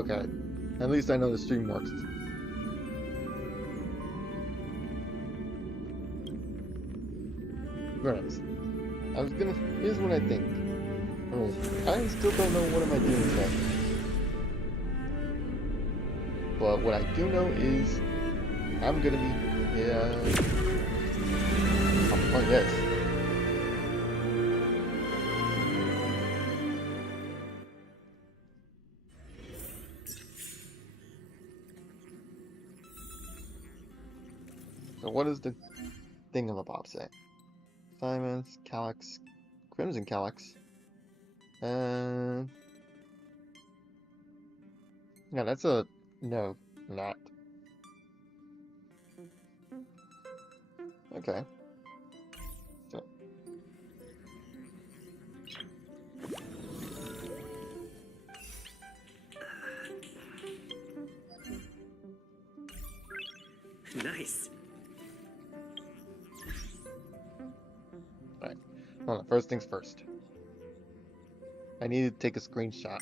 Okay. At least I know the stream works. Very nice. Here's what I think. I still don't know what am I doing today. But what I do know is I'm gonna be oh yes. So what does the thingamabob say? Simon's calyx, crimson calyx. Yeah, that's a no, not. Okay. So, Nice. alright. Hold on, first things first. I need to take a screenshot.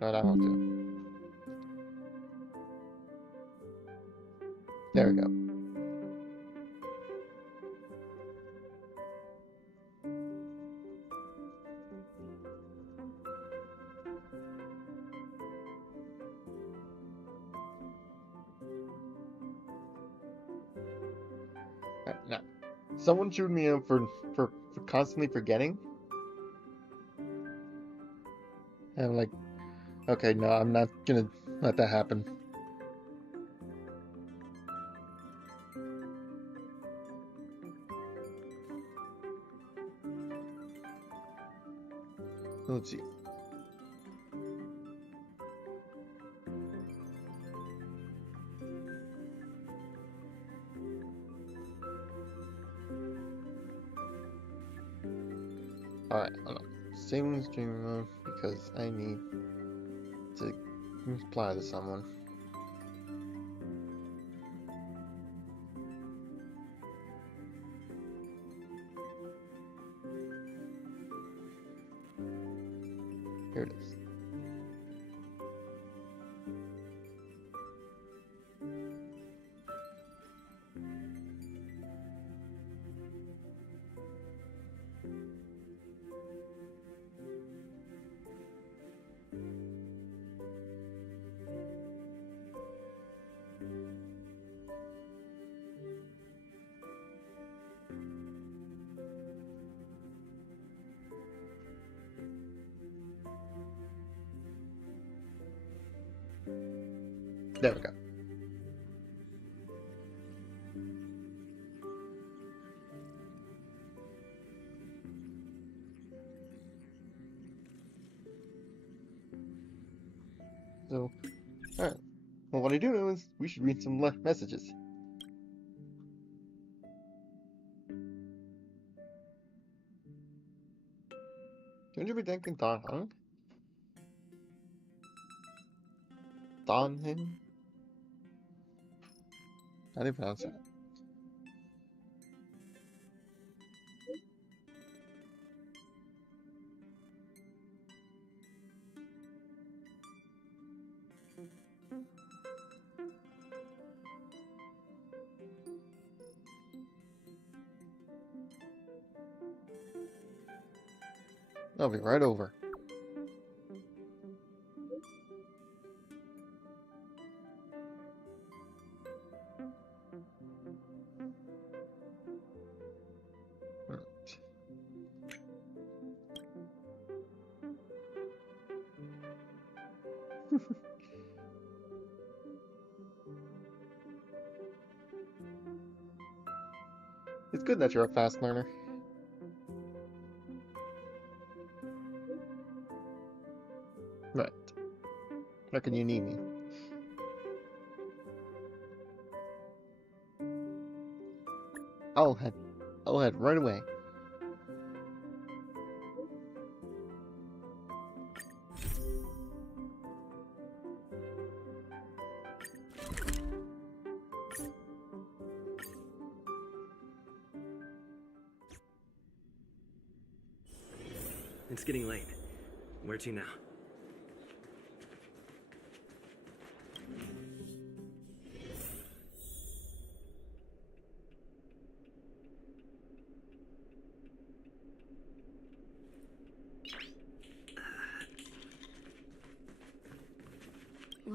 No, that won't do. There we go. Alright, now, someone chewed me out for constantly forgetting. And I'm like, okay, no, I'm not gonna let that happen. Let's see. Alright, hold on. Saving the stream mode because I need to reply to someone. Here it is. There we go. So, alright. Well, what I do know is we should read some messages. Don't you be thinking Don Hung? Don him? How do you pronounce that? I'll be right over. It's good that you're a fast learner. Right. Reckon you need me. I'll head right away. It's getting late. Where to now?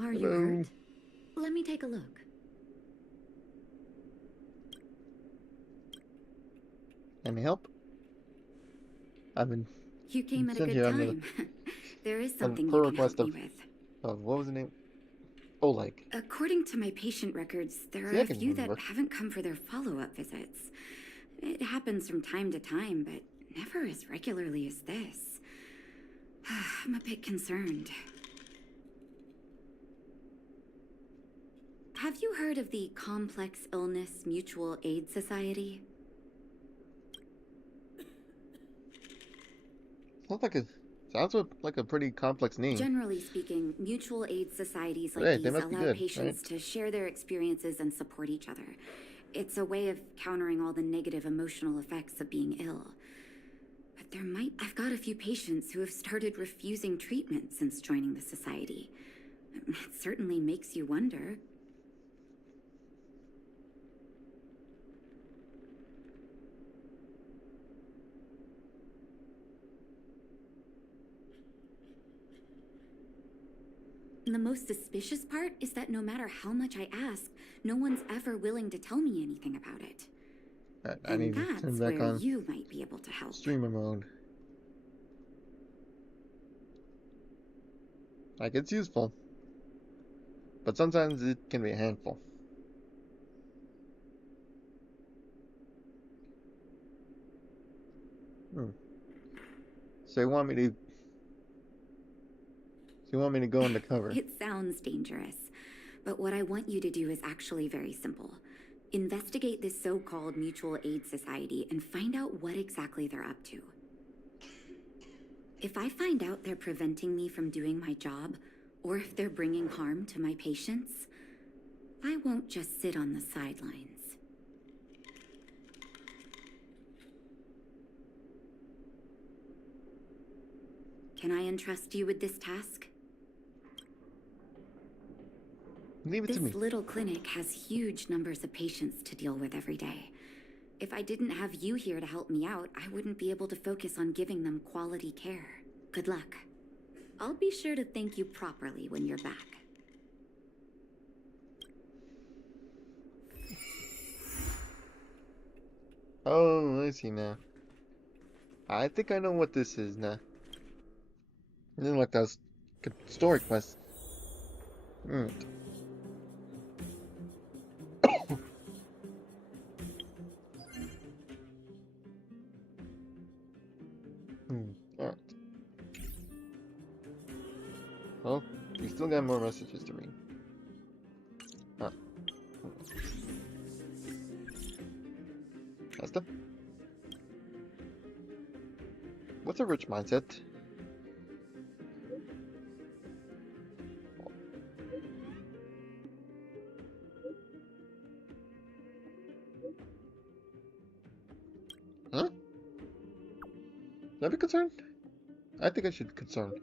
Are you hurt? Let me take a look. Any help? You came at a sent good here under time. There is the something per you can request help me with. of what was the name? Oleg. According to my patient records, there are See, I a can few that remember. haven't come for their follow-up visits. It happens from time to time, but never as regularly as this. I'm a bit concerned. Have you heard of the Complex Illness Mutual Aid Society? Sounds like a pretty complex name. Generally speaking, mutual aid societies like Hey, they these must be allow good, patients right? to share their experiences and support each other. It's a way of countering all the negative emotional effects of being ill. But I've got a few patients who have started refusing treatment since joining the society. It certainly makes you wonder. The most suspicious part is that no matter how much I ask, no one's ever willing to tell me anything about it. I need to turn That's back where on you might be able to help. streamer mode. Like, it's useful, but sometimes it can be a handful. So you want me to go undercover? It sounds dangerous, but what I want you to do is actually very simple. Investigate this so-called mutual aid society and find out what exactly they're up to. If I find out they're preventing me from doing my job, or if they're bringing harm to my patients, I won't just sit on the sidelines. Can I entrust you with this task? Leave it to me. This little clinic has huge numbers of patients to deal with every day. If I didn't have you here to help me out, I wouldn't be able to focus on giving them quality care. Good luck. I'll be sure to thank you properly when you're back. Oh, I see now. I think I know what this is now. It didn't like that story quest. Alright. Alright. Well, we still got more messages to read. Ah. Asta? What's a rich mindset? Huh? Should I be concerned? I think I should be concerned.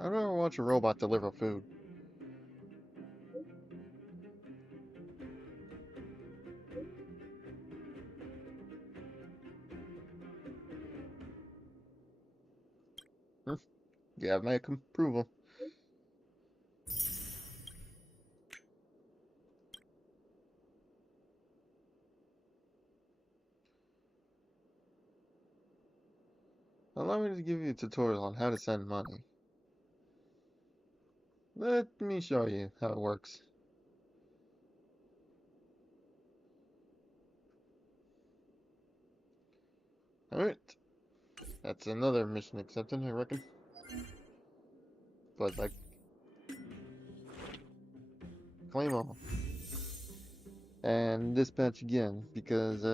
I'd rather watch a robot deliver food. You have my approval. Allow me to give you a tutorial on how to send money. Let me show you how it works. Alright. That's another mission accepted, I reckon. But, like, claim all. And dispatch again, because,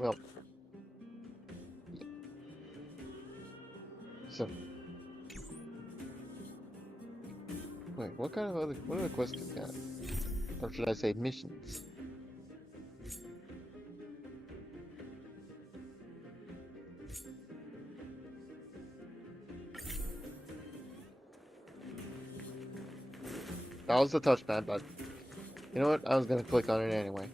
Well, so wait, what other quests do we got? Or should I say missions? That was the touchpad, but you know what? I was gonna click on it anyway.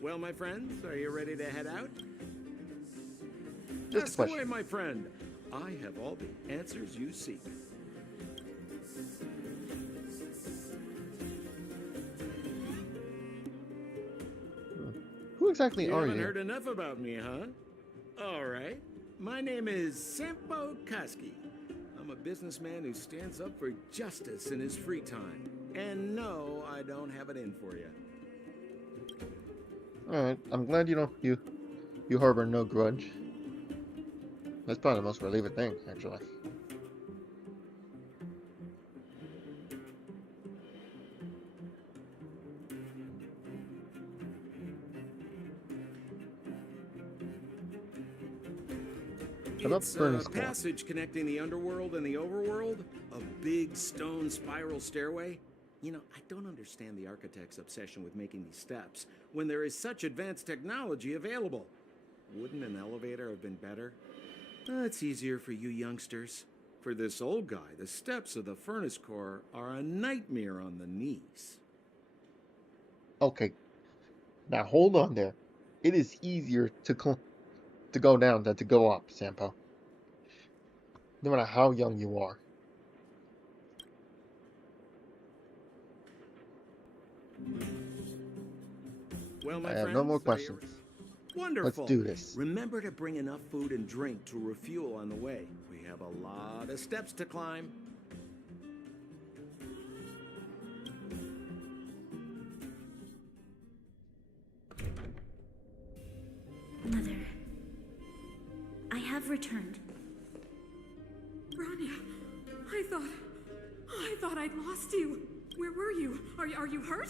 Well, my friends, are you ready to head out? Just a Ask question. away, my friend. I have all the answers you seek. Who exactly You are haven't you? heard enough about me, huh? All right. My name is Sampo Koski. I'm a businessman who stands up for justice in his free time. And no, I don't have it in for you. Alright, I'm glad you harbor no grudge. That's probably the most relieving thing, actually. About It's furnace a core. passage connecting the underworld and the overworld. A big stone spiral stairway. You know, I don't understand the architect's obsession with making these steps when there is such advanced technology available. Wouldn't an elevator have been better? It's easier for you youngsters. For this old guy, the steps of the furnace core are a nightmare on the knees. Okay, now hold on there. It is easier to go down than to go up, Sampo. No matter how young you are. Well, my I have friends, no more are you questions. Wonderful. Let's do this. Remember to bring enough food and drink to refuel on the way. We have a lot of steps to climb. Mother, I have returned. Branya, I thought I'd lost you. Where were you? Are you hurt?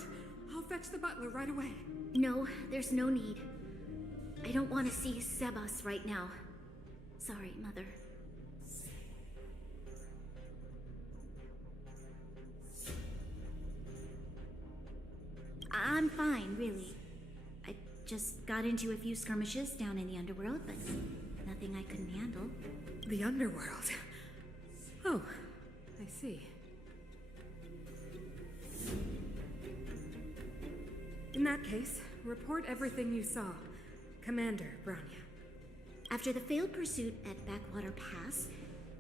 I'll fetch the butler right away. No, there's no need. I don't want to see Sebas right now. Sorry, Mother. I'm fine, really. I just got into a few skirmishes down in the underworld, but nothing I couldn't handle. The underworld. Oh, I see. In that case, report everything you saw. Commander Branya. After the failed pursuit at Backwater Pass,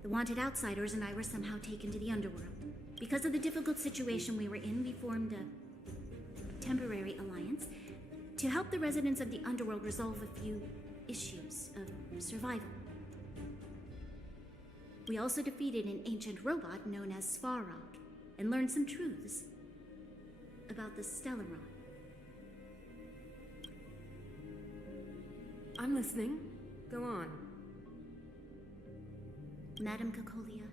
the wanted outsiders and I were somehow taken to the underworld. Because of the difficult situation we were in, we formed a temporary alliance to help the residents of the underworld resolve a few issues of survival. We also defeated an ancient robot known as Svarog and learned some truths about the Stellaron. I'm listening. Go on. Madam Cocolia,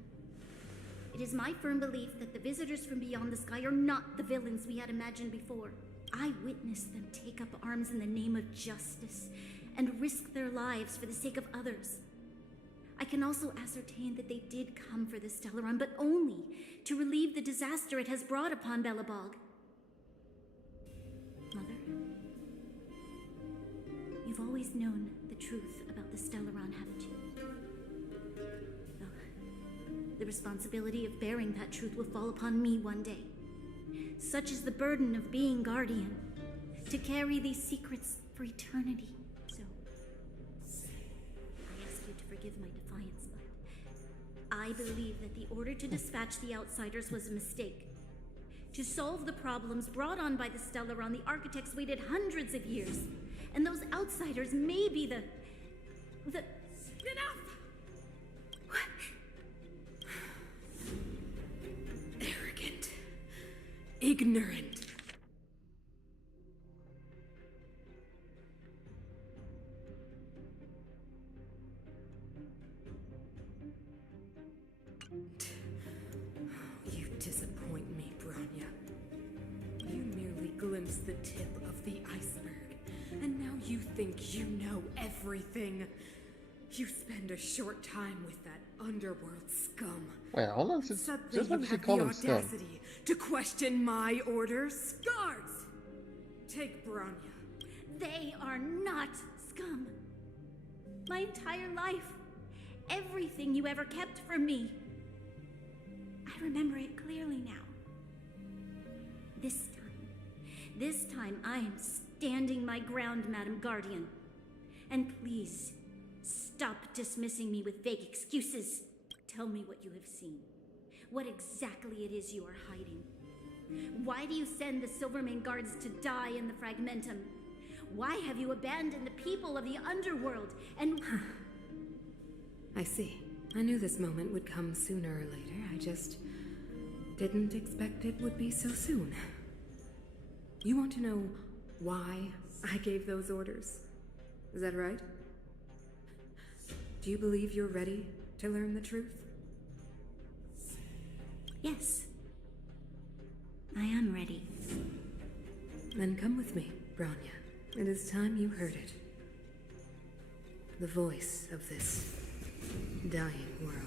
it is my firm belief that the visitors from beyond the sky are not the villains we had imagined before. I witnessed them take up arms in the name of justice and risk their lives for the sake of others. I can also ascertain that they did come for the Stellaron, but only to relieve the disaster it has brought upon Belobog. Mother, you've always known the truth about the Stellaron, haven't you? Well, the responsibility of bearing that truth will fall upon me one day. Such is the burden of being Guardian, to carry these secrets for eternity. So, I ask you to forgive my defiance, but I believe that the order to dispatch the outsiders was a mistake. To solve the problems brought on by the Stellaron, the architects waited hundreds of years. And those outsiders may be the... Enough! Arrogant. Ignorant. the tip of the iceberg. And now you think you know everything. You spend a short time with that underworld scum. Wait, hold on. Since Suddenly you when she have the called him scum? audacity to question my orders. Guards! Take Bronya. They are not scum. My entire life, everything you ever kept from me. I remember it clearly now. This time I am standing my ground, Madam Guardian. And please, stop dismissing me with vague excuses. Tell me what you have seen. What exactly it is you are hiding. Why do you send the Silvermane guards to die in the Fragmentum? Why have you abandoned the people of the underworld and... I see. I knew this moment would come sooner or later. I just didn't expect it would be so soon. You want to know why I gave those orders? Is that right? Do you believe you're ready to learn the truth? Yes. I am ready. Then come with me, Bronya. It is time you heard it. The voice of this dying world.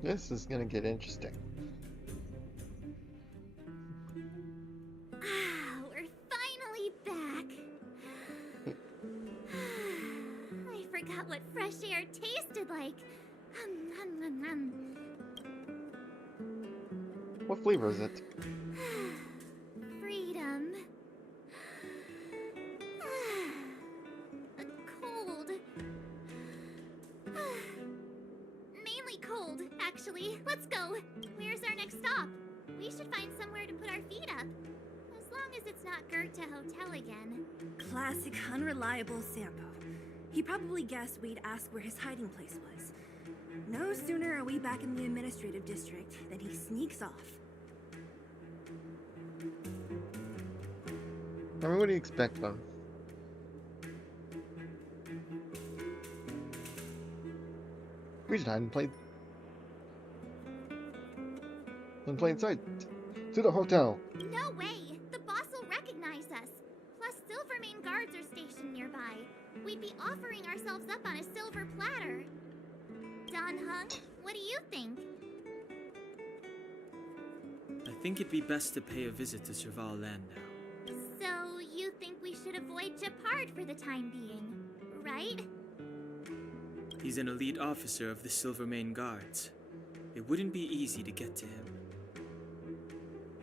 This is gonna get interesting. We're finally back. I forgot what fresh air tasted like. What flavor is it? Freedom. Cold. Mainly cold, actually. Let's go. Where's our next stop? We should find somewhere to put our feet up. As long as it's not Goethe Hotel again. Classic unreliable Sampo. He probably guessed we'd ask where his hiding place was. No sooner are we back in the administrative district than he sneaks off. I mean, what do you expect from him? We should hide in plain sight. To the hotel. No way! The boss will recognize us. Plus, Silvermane guards are stationed nearby. We'd be offering ourselves up on a silver platter. Don Hunk, what do you think? I think it'd be best to pay a visit to Serval Land now. So, you think we should avoid Japard for the time being, right? He's an elite officer of the Silvermane Guards. It wouldn't be easy to get to him.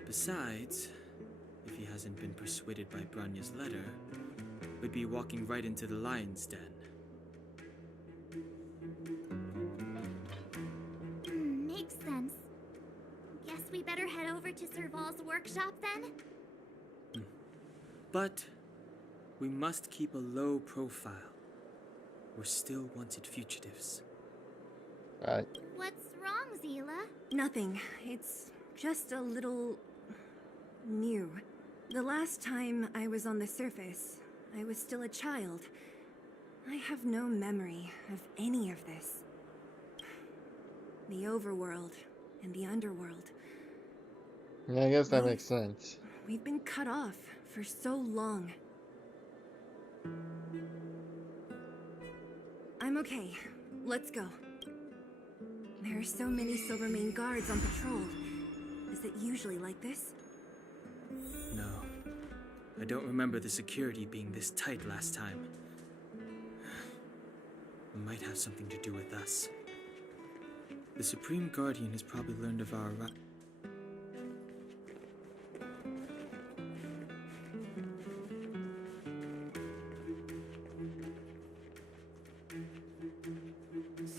Besides, if he hasn't been persuaded by Branya's letter, we'd be walking right into the lion's den. Makes sense. Guess we better head over to Serval's workshop then? But we must keep a low profile. We're still wanted fugitives. Right. What's wrong, Zila? Nothing. It's just a little... new. The last time I was on the surface, I was still a child. I have no memory of any of this. The overworld and the underworld. Yeah, I guess that makes sense. We've been cut off for so long. I'm okay. Let's go. There are so many Silvermane guards on patrol. Is it usually like this? No. I don't remember the security being this tight last time. It might have something to do with us. The Supreme Guardian has probably learned of our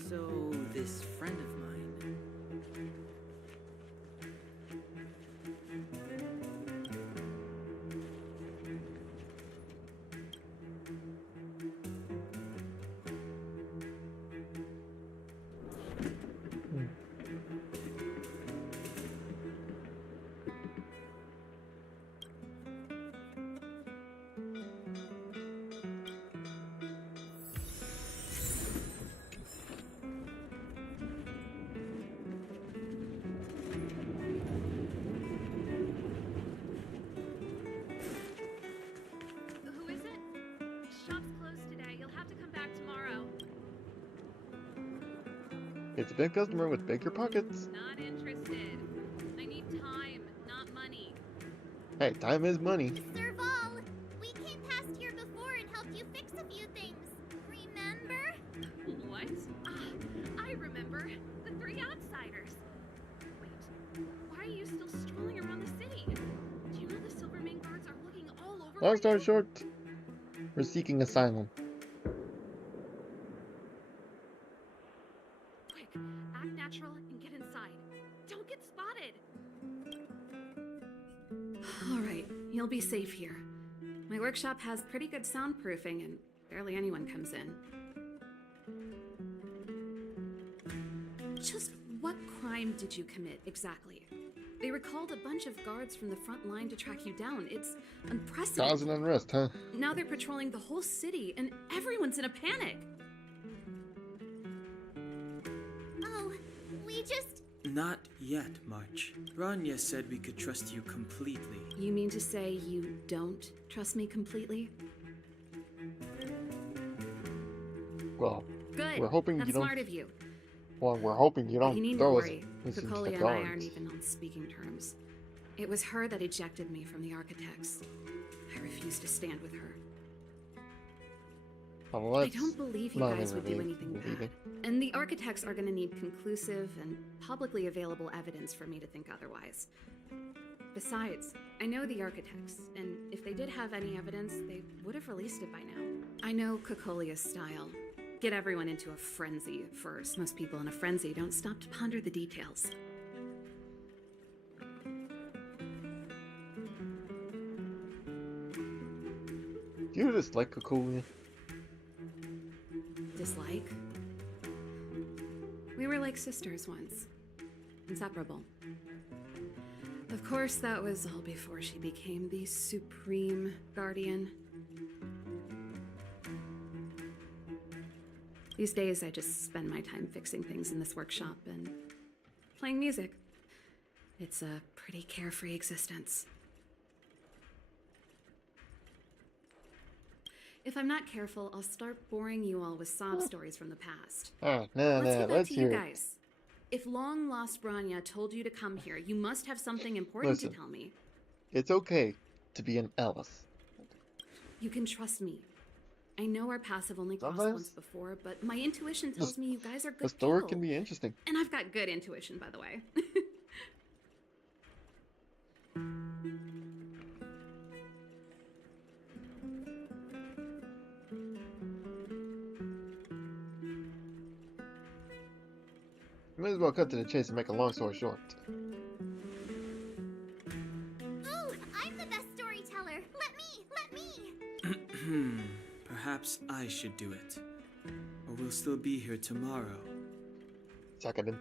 So, this friend of mine... It's a big customer with bigger pockets. Not interested. I need time, not money. Hey, time is money. Mr. Vol, we came past here before and helped you fix a few things. Remember? What? I remember. The three outsiders. Wait, why are you still strolling around the city? Do you know the Silvermane guards are looking all over Long for story you? short, we're seeking asylum. Quick, act natural and get inside. Don't get spotted. All right, you'll be safe here. My workshop has pretty good soundproofing and barely anyone comes in. Just what crime did you commit exactly? They recalled a bunch of guards from the front line to track you down. It's unprecedented. Causing unrest, huh? Now they're patrolling the whole city and everyone's in a panic. Oh, we just... Not yet, March. Rania said we could trust you completely. You mean to say you don't trust me completely? Well, Good. we're hoping That's you don't. smart of you. Well, we're hoping you don't You needn't throw us worry. into the Picolia and I aren't guards. even on speaking terms. It was her that ejected me from the architects. I refused to stand with her. Well, I don't believe you not guys would do really anything believing. bad. And the architects are going to need conclusive and publicly available evidence for me to think otherwise. Besides, I know the architects, and if they did have any evidence, they would have released it by now. I know Cocolia's style. Get everyone into a frenzy at first. Most people in a frenzy don't stop to ponder the details. Do you dislike Cocolia? Dislike? We were like sisters once. Inseparable. Of course, that was all before she became the supreme guardian. These days, I just spend my time fixing things in this workshop and playing music. It's a pretty carefree existence. If I'm not careful, I'll start boring you all with sob stories from the past. No, Let's get back let's to you hear it. guys. If long-lost Branya told you to come here, you must have something important Listen. to tell me. It's okay to be an Alice. You can trust me. I know our paths have only crossed Sometimes once before, but my intuition tells me you guys are The good story people. can be interesting. And I've got good intuition, by the way. Might as well cut to the chase and make a long story short. Oh, I'm the best storyteller. Let me. Perhaps I should do it. Or we'll still be here tomorrow. Second in.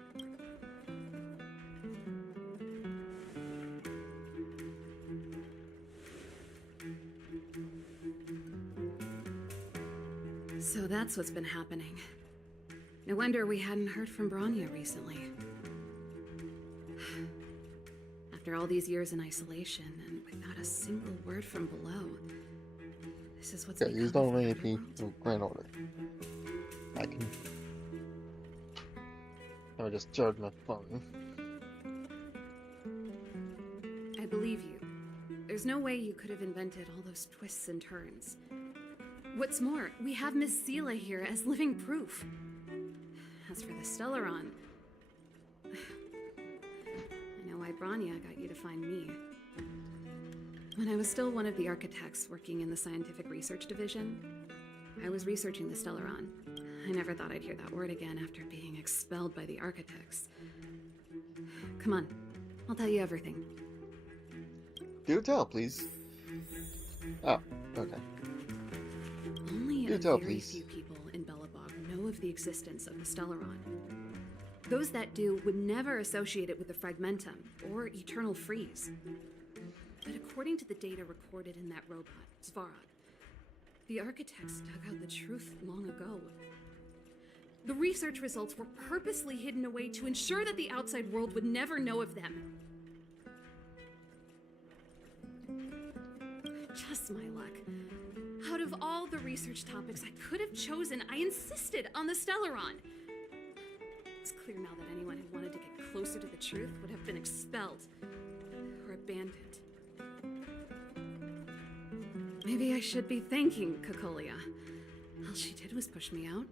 So that's what's been happening. No wonder we hadn't heard from Branya recently. After all these years in isolation and without a single word from below, this is what's Yeah, become use of don't the make me underworld. grand order. I can. I just charge my phone. I believe you. There's no way you could have invented all those twists and turns. What's more, we have Miss Sela here as living proof. As for the Stellaron, I know why Branya got you to find me. When I was still one of the architects working in the scientific research division, I was researching the Stellaron. I never thought I'd hear that word again after being expelled by the architects. Come on, I'll tell you everything. Do tell, please. Oh, okay. Only Do a tell, very please. few people in Belobog know of the existence of the Stellaron. Those that do would never associate it with the Fragmentum or Eternal Freeze. But according to the data recorded in that robot, Svarog, the architects dug out the truth long ago. The research results were purposely hidden away to ensure that the outside world would never know of them. Just my luck. Out of all the research topics I could have chosen, I insisted on the Stellaron. It's clear now that anyone who wanted to get closer to the truth would have been expelled or abandoned. Maybe I should be thanking Cacolia. All she did was push me out.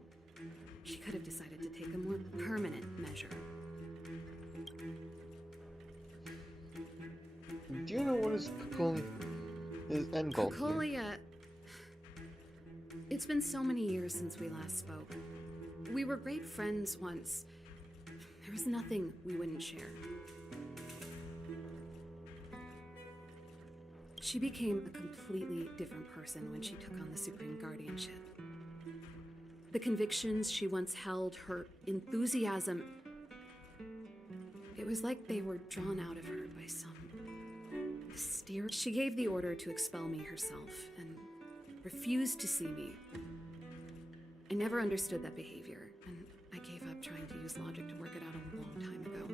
She could have decided to take a more permanent measure. Do you know what his end goal? Cacolia... It's been so many years since we last spoke. We were great friends once. There was nothing we wouldn't share. She became a completely different person when she took on the Supreme Guardianship. The convictions she once held, her enthusiasm, it was like they were drawn out of her by some mysterious... She gave the order to expel me herself and refused to see me. I never understood that behavior, and I gave up trying to use logic to work it out a long time ago.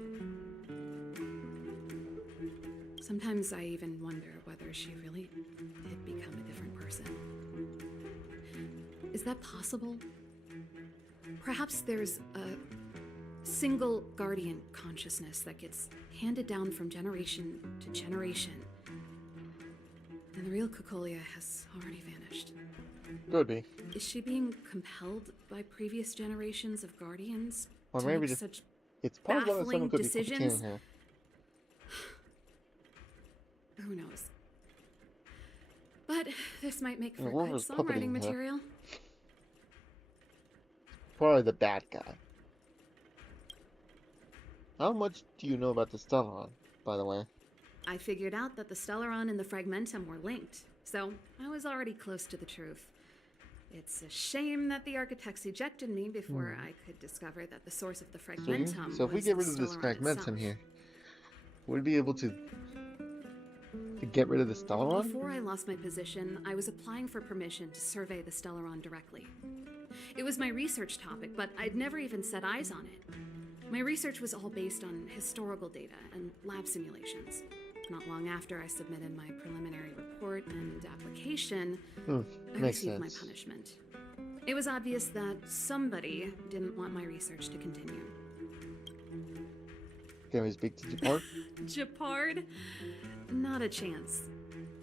Sometimes I even wonder whether she really did become a different person. Is that possible? Perhaps there's a single guardian consciousness that gets handed down from generation to generation, and the real Cacolia has already vanished. Could be. Is she being compelled by previous generations of guardians Or to maybe make just, such it's possible that someone baffling could decisions? be puppeteering her. Who knows? But this might make for good Whoever's puppeting songwriting her. material. Probably the bad guy. How much do you know about the Stellaron, by the way? I figured out that the Stellaron and the Fragmentum were linked, so I was already close to the truth. It's a shame that the architects ejected me before I could discover that the source of the Fragmentum So if we was get the rid of this Stellaron Fragmentum itself. here, would we be able to get rid of the Stellaron? Before I lost my position, I was applying for permission to survey the Stellaron directly. It was my research topic, but I'd never even set eyes on it. My research was all based on historical data and lab simulations. Not long after I submitted my preliminary report and application, I Makes received sense. my punishment. It was obvious that somebody didn't want my research to continue. Can we speak to Japard? Japard? Not a chance.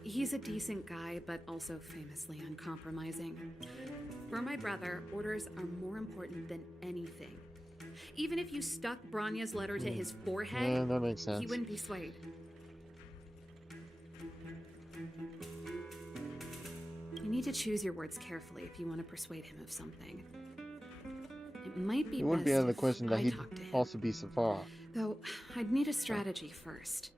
He's a decent guy, but also famously uncompromising. For my brother, orders are more important than anything. Even if you stuck Branya's letter to his forehead, Yeah, that makes sense. he wouldn't be swayed. You need to choose your words carefully if you want to persuade him of something. It might be It wouldn't be best out of the if question that I he'd talk to him. also be Safara. Though, I'd need a strategy first.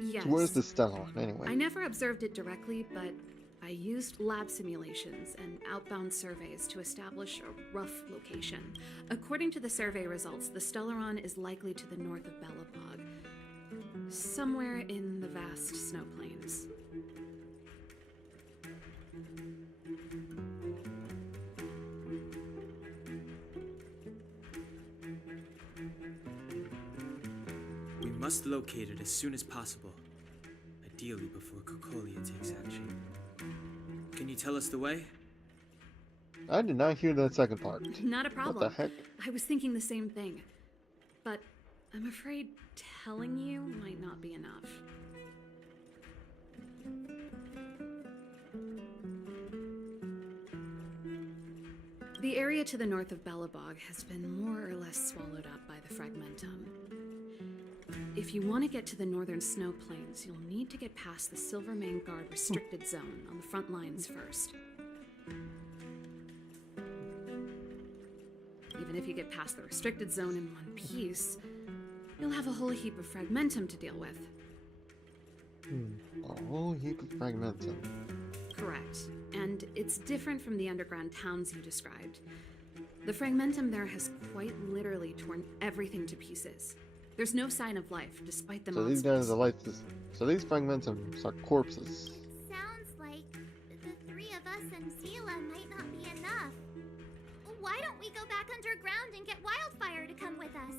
Yes. So where's the Stellaron, anyway? I never observed it directly, but I used lab simulations and outbound surveys to establish a rough location. According to the survey results, the Stellaron is likely to the north of Belobog, somewhere in the vast snow plains. We must locate it as soon as possible, ideally before Cacolia takes action. Can you tell us the way? I did not hear that second part. Not a problem. What the heck? I was thinking the same thing. But I'm afraid telling you might not be enough. The area to the north of Belobog has been more or less swallowed up by the Fragmentum. If you want to get to the northern snow plains, you'll need to get past the Silvermane Guard restricted zone on the front lines first. Even if you get past the restricted zone in one piece, you'll have a whole heap of Fragmentum to deal with. A whole heap of Fragmentum. Correct. And it's different from the underground towns you described. The Fragmentum there has quite literally torn everything to pieces. There's no sign of life, despite the So these guys monsters. are lifeless. So these Fragmentums are corpses. Sounds like the three of us and Zila might not be enough. Why don't we go back underground and get Wildfire to come with us?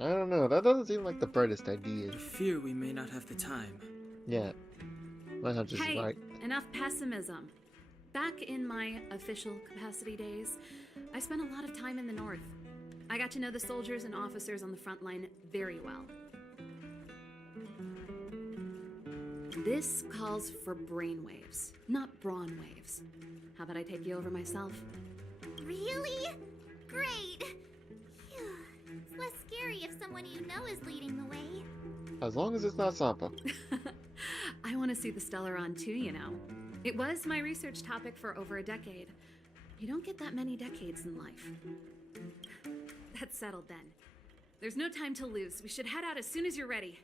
I don't know. That doesn't seem like the brightest idea. I fear we may not have the time. Yeah. Might not just Hey, right. enough pessimism. Back in my official capacity days, I spent a lot of time in the north. I got to know the soldiers and officers on the front line very well. This calls for brainwaves, not brawn waves. How about I take you over myself? Really? Great! Phew. It's less scary if someone you know is leading the way. As long as it's not Sampo. I want to see the Stellaron too, you know. It was my research topic for over a decade. You don't get that many decades in life. That's settled then. There's no time to lose. We should head out as soon as you're ready.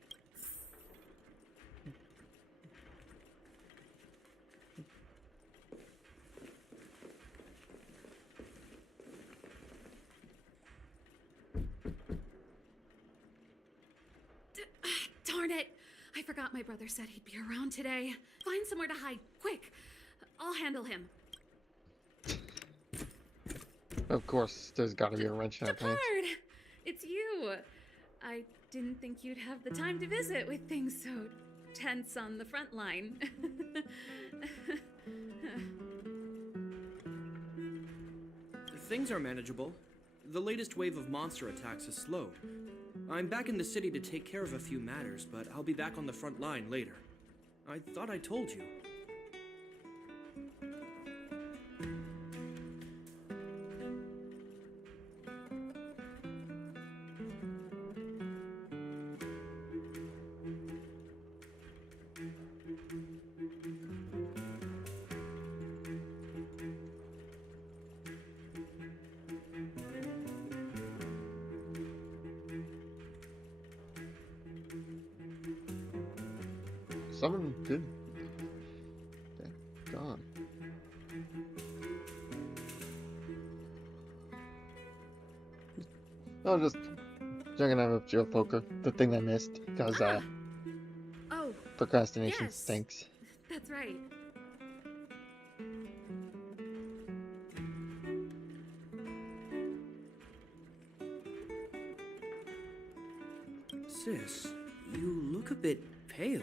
Darn it! I forgot my brother said he'd be around today. Find somewhere to hide, quick! I'll handle him. Of course, there's gotta be a wrench in our plans. Depard! It's you! I didn't think you'd have the time to visit with things so tense on the front line. Things are manageable. The latest wave of monster attacks has slowed. I'm back in the city to take care of a few matters, but I'll be back on the front line later. I thought I told you. Someone did. They're gone. I'll just checking out with Jill Poker, the thing I missed, because Oh, procrastination yes. stinks. That's right. Sis, you look a bit pale.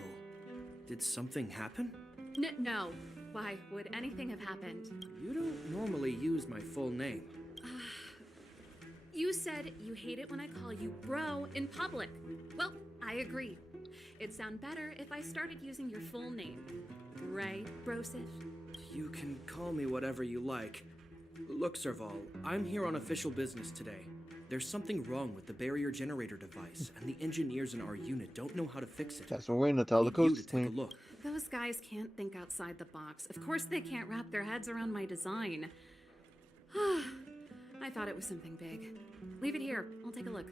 Did something happen? No. Why would anything have happened? You don't normally use my full name. You said you hate it when I call you bro in public. Well, I agree. It'd sound better if I started using your full name. Right, Brosif? You can call me whatever you like. Look, Serval, I'm here on official business today. There's something wrong with the barrier generator device, and the engineers in our unit don't know how to fix it. That's what we're gonna tell the Need you coast to take a queen. look. Those guys can't think outside the box. Of course they can't wrap their heads around my design. I thought it was something big. Leave it here. I'll take a look.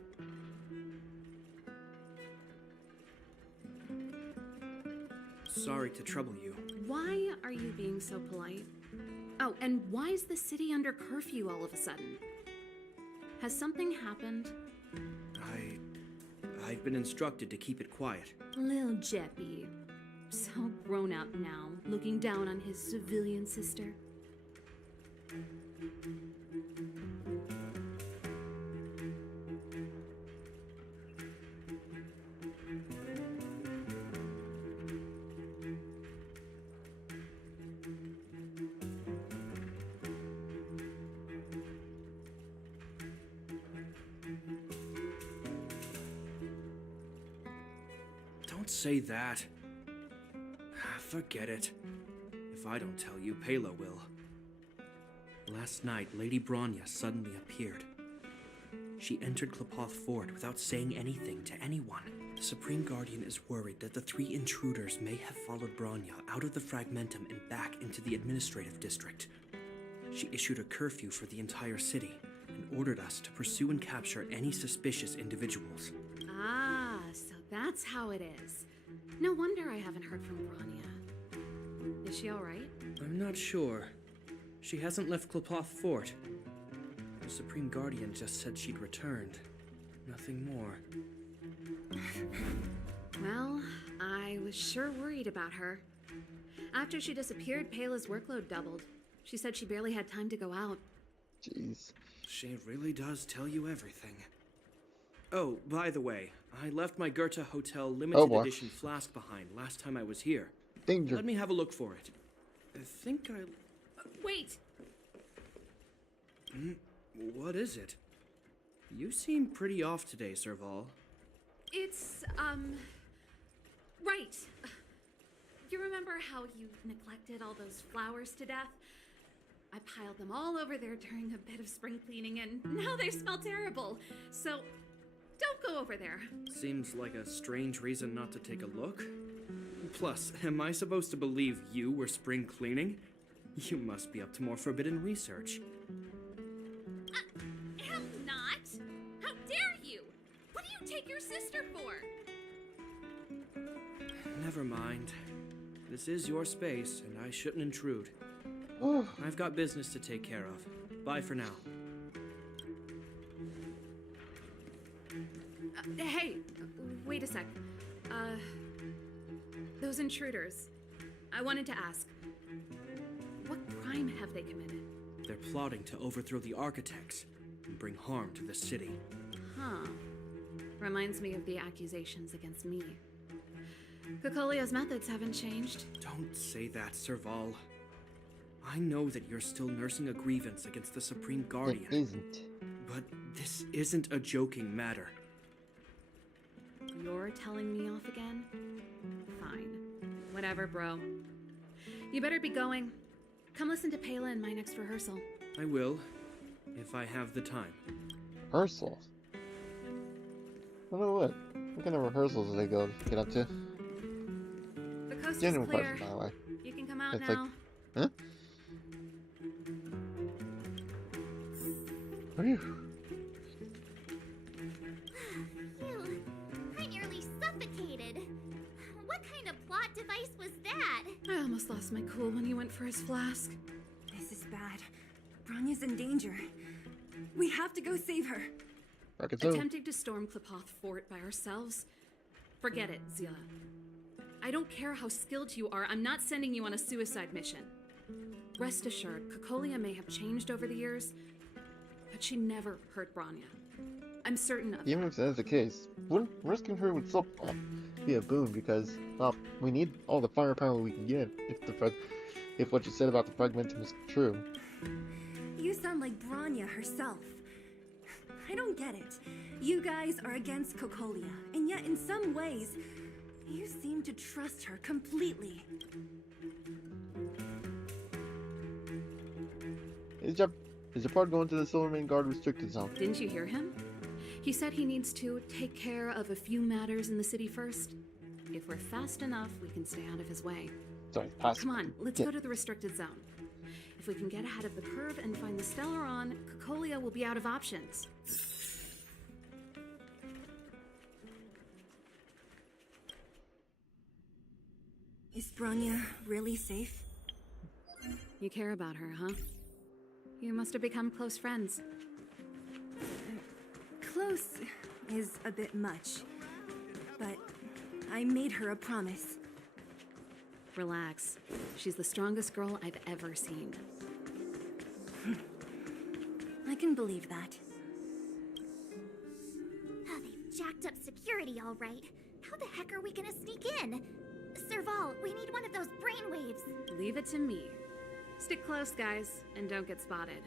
Sorry to trouble you. Why are you being so polite? Oh, and why is the city under curfew all of a sudden? Has something happened? I've been instructed to keep it quiet. Lil Jeppy. So grown up now, looking down on his civilian sister. Don't say that. Forget it. If I don't tell you, Pela will. Last night, Lady Bronya suddenly appeared. She entered Klapoth Fort without saying anything to anyone. The Supreme Guardian is worried that the 3 intruders may have followed Bronya out of the Fragmentum and back into the administrative district. She issued a curfew for the entire city and ordered us to pursue and capture any suspicious individuals. Ah, so that's how it is. No wonder I haven't heard from Bronya. Is she alright? I'm not sure. She hasn't left Klapoth Fort. The Supreme Guardian just said she'd returned. Nothing more. Well, I was sure worried about her. After she disappeared, Pela's workload doubled. She said she barely had time to go out. Jeez. She really does tell you everything. Oh, by the way, I left my Goethe Hotel limited boy. edition flask behind last time I was here. Danger. Let me have a look for it. I think I... Wait! What is it? You seem pretty off today, Serval. It's, right. You remember how you neglected all those flowers to death? I piled them all over there during a bit of spring cleaning, and now they smell terrible. So, don't go over there. Seems like a strange reason not to take a look. Plus, am I supposed to believe you were spring cleaning? You must be up to more forbidden research. Am not! How dare you! What do you take your sister for? Never mind. This is your space, and I shouldn't intrude. I've got business to take care of. Bye for now. Hey, wait a sec. Those intruders. I wanted to ask, what crime have they committed? They're plotting to overthrow the architects and bring harm to the city. Huh. Reminds me of the accusations against me. Cocolia's methods haven't changed. Don't say that, Serval. I know that you're still nursing a grievance against the Supreme Guardian. It isn't. But this isn't a joking matter. You're telling me off again? Fine. Whatever, bro. You better be going. Come listen to Payla in my next rehearsal. I will, if I have the time. Rehearsals? I don't know what kind of rehearsals do they get up to? The coast is Genuine clear. question, by the way. You can come out It's now. Huh? Phew. Phew, I nearly suffocated. What kind of plot device was that? I almost lost my cool when he went for his flask. This is bad. Bronya's in danger. We have to go save her. Reckon so. Attempting to storm Klipoth Fort by ourselves? Forget it, Zila. I don't care how skilled you are, I'm not sending you on a suicide mission. Rest assured, Cocolia may have changed over the years, but she never hurt Bronya. I'm certain of Even that. if that's the case, wouldn't risking her would still be a boon because, well, we need all the firepower we can get if what you said about the fragmentum is true. You sound like Bronya herself. I don't get it. You guys are against Cocolia, and yet in some ways, you seem to trust her completely. Is Japard going to the Silvermane Guard restricted zone? Didn't you hear him? He said he needs to take care of a few matters in the city first. If we're fast enough, we can stay out of his way. Sorry, pass. Come on, let's go to the restricted zone. If we can get ahead of the curve and find the Stellaron, Cocolia will be out of options. Is Bronya really safe? You care about her, huh? You must have become close friends. Close is a bit much, but I made her a promise. Relax. She's the strongest girl I've ever seen. I can believe that. Oh, they've jacked up security all right. How the heck are we gonna sneak in? Serval, we need one of those brainwaves. Leave it to me. Stick close, guys, and don't get spotted.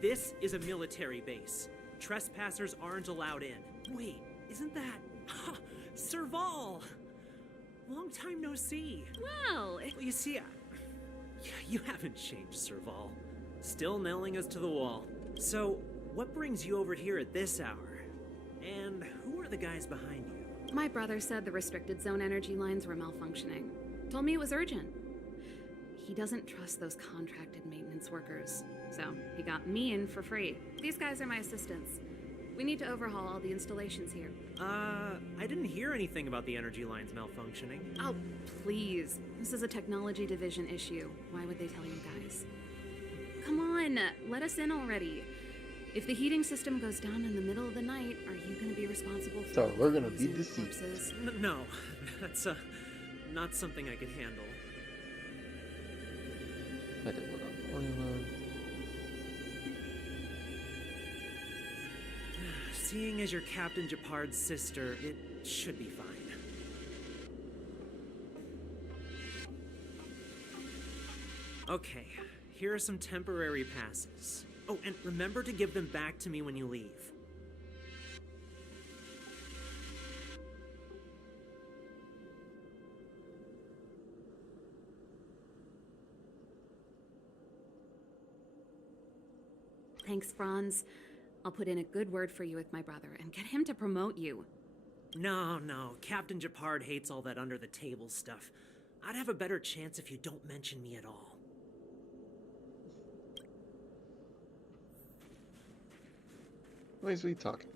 This is a military base. Trespassers aren't allowed in. Wait, isn't that... Serval! Long time no see. Well, You see, you haven't changed, Serval. Still nailing us to the wall. So, what brings you over here at this hour? And who are the guys behind you? my brother said the restricted zone energy lines were malfunctioning. Told me it was urgent. He doesn't trust those contracted maintenance workers, so he got me in for free. These guys are my assistants. We need to overhaul all the installations here. I didn't hear anything about the energy lines malfunctioning. Oh, please. This is a technology division issue. Why would they tell you guys? Come on, let us in already. If the heating system goes down in the middle of the night, are you going to be responsible for So we're gonna losing be deceived. corpses? No, that's, not something I could handle. I can look up Orlando. Seeing as you're Captain Japard's sister, it should be fine. Okay, here are some temporary passes. Oh, and remember to give them back to me when you leave. Thanks, Franz. I'll put in a good word for you with my brother and get him to promote you. No, Captain Japard hates all that under-the-table stuff. I'd have a better chance if you don't mention me at all. Why is we talking?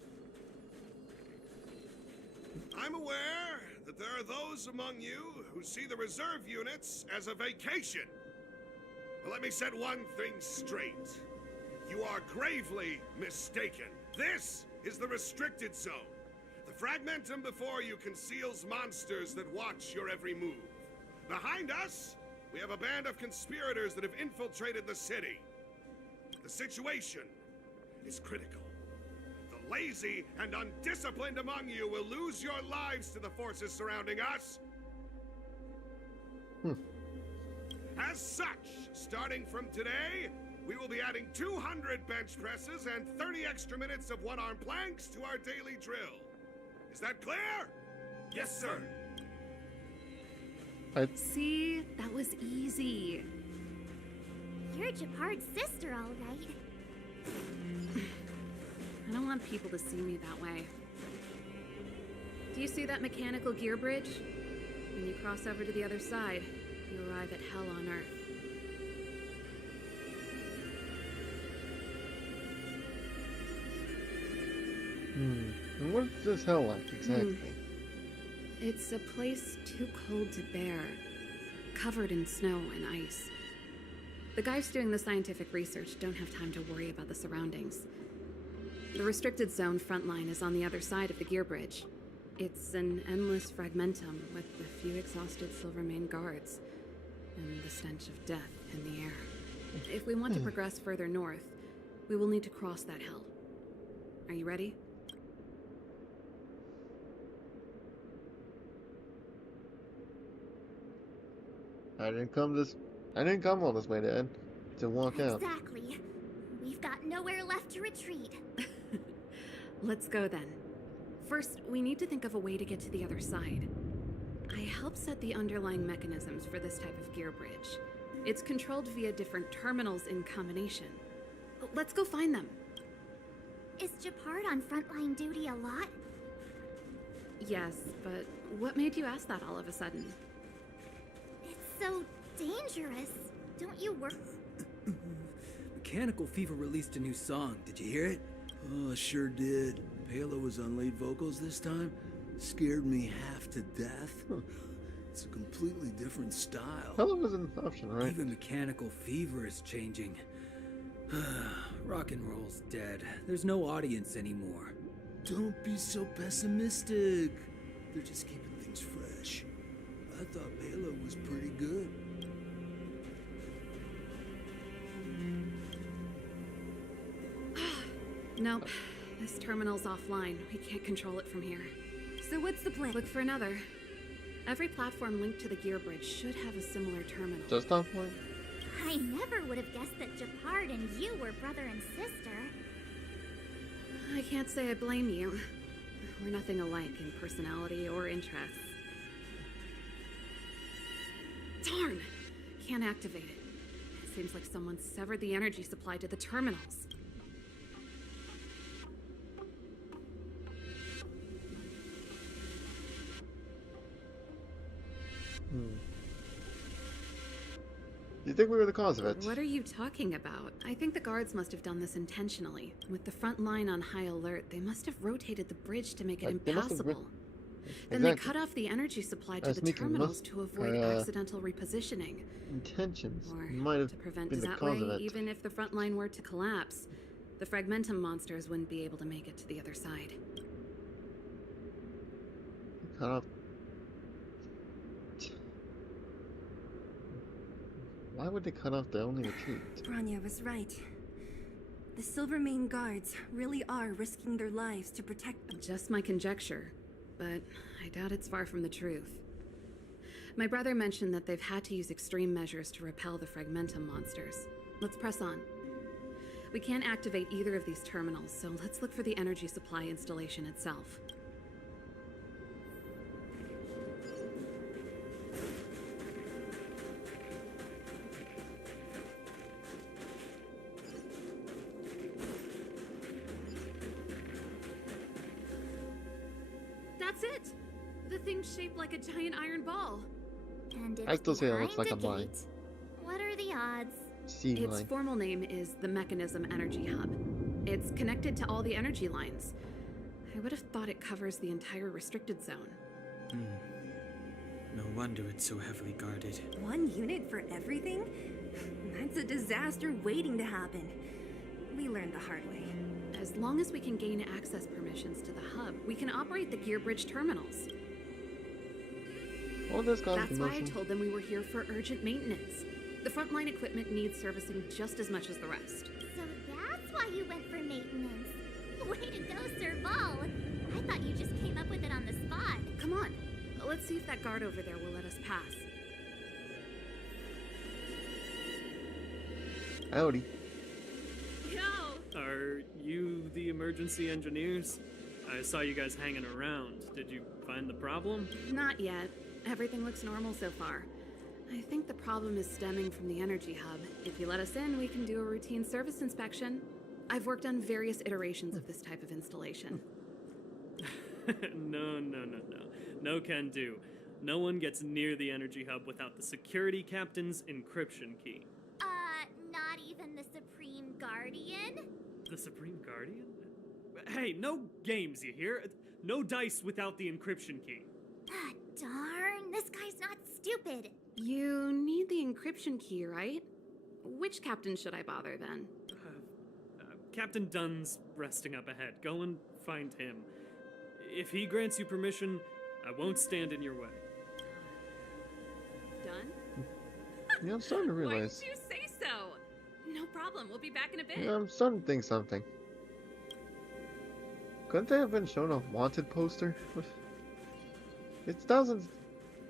I'm aware that there are those among you who see the reserve units as a vacation. But let me set one thing straight. You are gravely mistaken. This is the restricted zone. The fragmentum before you conceals monsters that watch your every move. Behind us, we have a band of conspirators that have infiltrated the city. The situation is critical. The lazy and undisciplined among you will lose your lives to the forces surrounding us. As such, starting from today, we will be adding 200 bench presses and 30 extra minutes of one-arm planks to our daily drill. Is that clear? Yes, sir. See? That was easy. You're Japard's sister, all right. I don't want people to see me that way. Do you see that mechanical gear bridge? When you cross over to the other side, you arrive at hell on Earth. And what is this hell like exactly? It's a place too cold to bear, covered in snow and ice. The guys doing the scientific research don't have time to worry about the surroundings. The restricted zone front line is on the other side of the gear bridge. It's an endless fragmentum with a few exhausted Silvermane guards and the stench of death in the air. If we want to progress further north, we will need to cross that hell. Are you ready? I didn't come all this way to walk out. Exactly. We've got nowhere left to retreat. Let's go then. First, we need to think of a way to get to the other side. I helped set the underlying mechanisms for this type of gear bridge. It's controlled via different terminals in combination. Let's go find them. Is Japard on frontline duty a lot? Yes, but what made you ask that all of a sudden? It's so dangerous. Don't you work? Mechanical Fever released a new song. Did you hear it? Oh, sure did. Palo was on lead vocals this time. Scared me half to death. It's a completely different style. Hell was an option, right? Even Mechanical Fever is changing. Rock and roll's dead. There's no audience anymore. Don't be so pessimistic. They're just keeping things fresh. I thought Palo was pretty good. Nope. This terminal's offline. We can't control it from here. So what's the plan? Look for another. Every platform linked to the gear bridge should have a similar terminal. Just offline? I never would have guessed that Japard and you were brother and sister. I can't say I blame you. We're nothing alike in personality or interests. Darn! Can't activate it. It seems like someone severed the energy supply to the terminals. Do you think we were the cause of it? What are you talking about? I think the guards must have done this intentionally. With the front line on high alert, they must have rotated the bridge to make it impassable. Then they cut off the energy supply to the terminals to avoid accidental repositioning. Intentions Or might have to prevent been the that cause way, of it. even if the front line were to collapse, the fragmentum monsters wouldn't be able to make it to the other side. Cut off. Why would they cut off the only retreat? Bronya was right. The Silvermane guards really are risking their lives to protect them. Just my conjecture, but I doubt it's far from the truth. My brother mentioned that they've had to use extreme measures to repel the fragmentum monsters. Let's press on. We can't activate either of these terminals, so let's look for the energy supply installation itself. That's it! The thing's shaped like a giant iron ball. And it's I still say it looks like a behind mine. gate. What are the odds? Sea Its line. formal name is the Mechanism Energy Hub. It's connected to all the energy lines. I would have thought it covers the entire restricted zone. No wonder it's so heavily guarded. 1 unit for everything? That's a disaster waiting to happen. We learned the hard way. As long as we can gain access permissions to the hub, we can operate the gear bridge terminals. All this cause That's why I commotion. told them we were here for urgent maintenance. The frontline equipment needs servicing just as much as the rest. So that's why you went for maintenance. Way to go, Serval. I thought you just came up with it on the spot. Come on, let's see if that guard over there will let us pass. Howdy. Yo! Are you the emergency engineers? I saw you guys hanging around. Did you find the problem? Not yet. Everything looks normal so far. I think the problem is stemming from the energy hub. If you let us in, we can do a routine service inspection. I've worked on various iterations of this type of installation. No. No can do. No one gets near the energy hub without the security captain's encryption key. Not even the Supreme Guardian? The Supreme Guardian? Hey, no games, you hear? No dice without the encryption key. Ah, darn. This guy's not stupid. You need the encryption key, right? Which captain should I bother then? Captain Dunn's resting up ahead. Go and find him. If he grants you permission, I won't stand in your way. Done? Yeah, I'm starting to Why realize. did you say so? No problem. We'll be back in a bit. Yeah, I'm starting to think something. Couldn't they have been shown a wanted poster? It doesn't.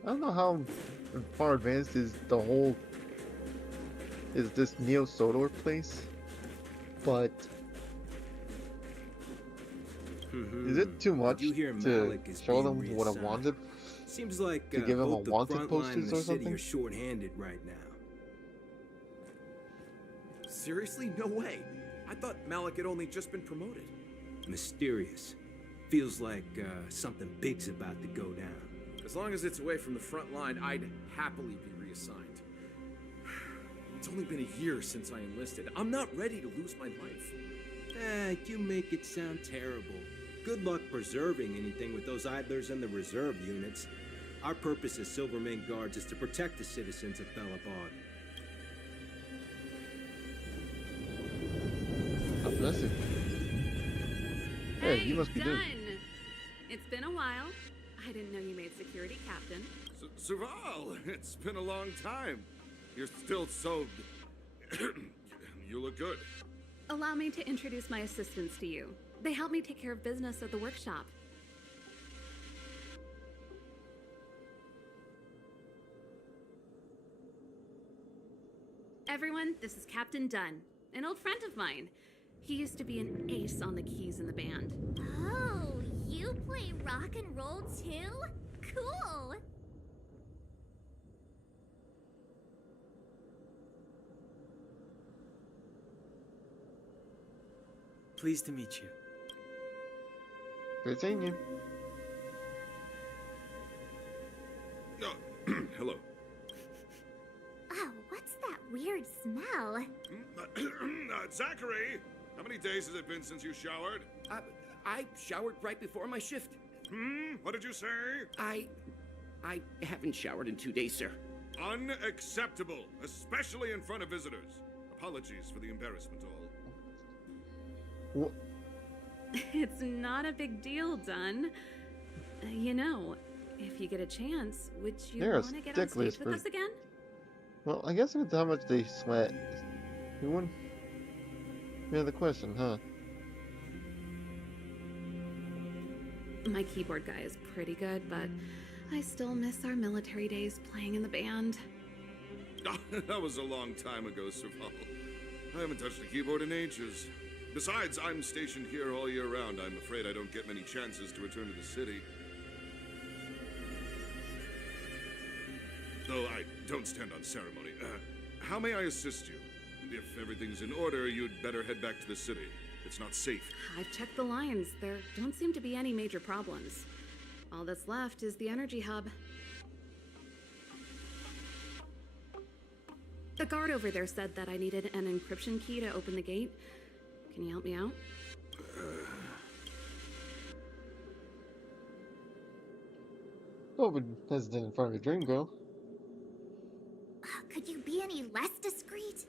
I don't know how far advanced is this Neo Solar place, but is it too much You hear to Malik is show being them what I reassigned. wanted? Seems like To give him both a the wanted front line and posters the or city something? are short-handed right now. Seriously? No way. I thought Malik had only just been promoted. Mysterious. Feels like something big's about to go down. As long as it's away from the front line, I'd happily be reassigned. It's only been a year since I enlisted. I'm not ready to lose my life. You make it sound terrible. Good luck preserving anything with those idlers and the reserve units. Our purpose as Silvermane Guards is to protect the citizens of Belobog. God bless it. Hey, you must be done. good. It's been a while. I didn't know you made security captain. Serval, it's been a long time. You're still so... You look good. Allow me to introduce my assistants to you. They help me take care of business at the workshop. Everyone, this is Captain Dunn, an old friend of mine. He used to be an ace on the keys in the band. Oh, you play rock and roll too? Cool. Pleased to meet you. Good seeing you. Hello. Oh, what's that weird smell? Zachary, how many days has it been since you showered? I showered right before my shift. What did you say? I haven't showered in 2 days, sir. Unacceptable, especially in front of visitors. Apologies for the embarrassment, all. What? It's not a big deal, Dunn. You know, if you get a chance, would you They're want to get on sticklers stage with for- us again? Well, I guess it's how much they sweat. You wouldn't. Yeah, the question, huh? My keyboard guy is pretty good, but I still miss our military days playing in the band. That was a long time ago, Serval. I haven't touched a keyboard in ages. Besides, I'm stationed here all year round. I'm afraid I don't get many chances to return to the city. Though I don't stand on ceremony. How may I assist you? If everything's in order, you'd better head back to the city. It's not safe. I've checked the lines. There don't seem to be any major problems. All that's left is the energy hub. The guard over there said that I needed an encryption key to open the gate. Can you help me out? Oh, but hesitant in front of your dream girl. Could you be any less discreet?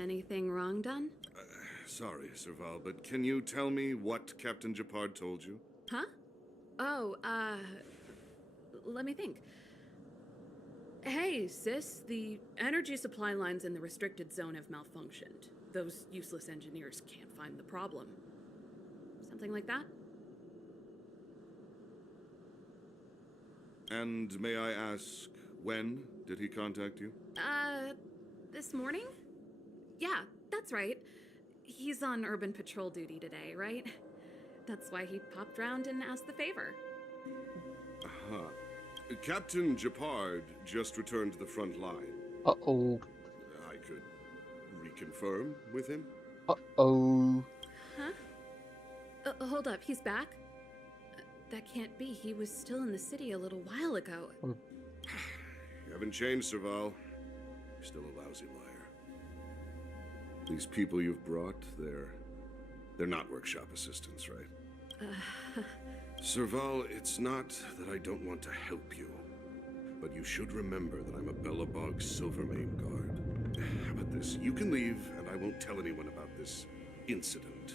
Anything wrong done? Sorry, Serval, but can you tell me what Captain Japard told you? Huh? Oh, let me think. Hey, sis, the energy supply lines in the restricted zone have malfunctioned. Those useless engineers can't find the problem. Something like that? And may I ask, when did he contact you? This morning? Yeah, that's right. He's on urban patrol duty today, right? That's why he popped round and asked the favor. Captain Japard just returned to the front line. Uh-oh. I could reconfirm with him. Uh-oh. Huh? Hold up, he's back? That can't be. He was still in the city a little while ago. You haven't changed, Serval. You're still a lousy liar. These people you've brought, they're not workshop assistants, right? Serval, it's not that I don't want to help you, but you should remember that I'm a Belobog Silvermane guard. How about this? You can leave, and I won't tell anyone about this incident.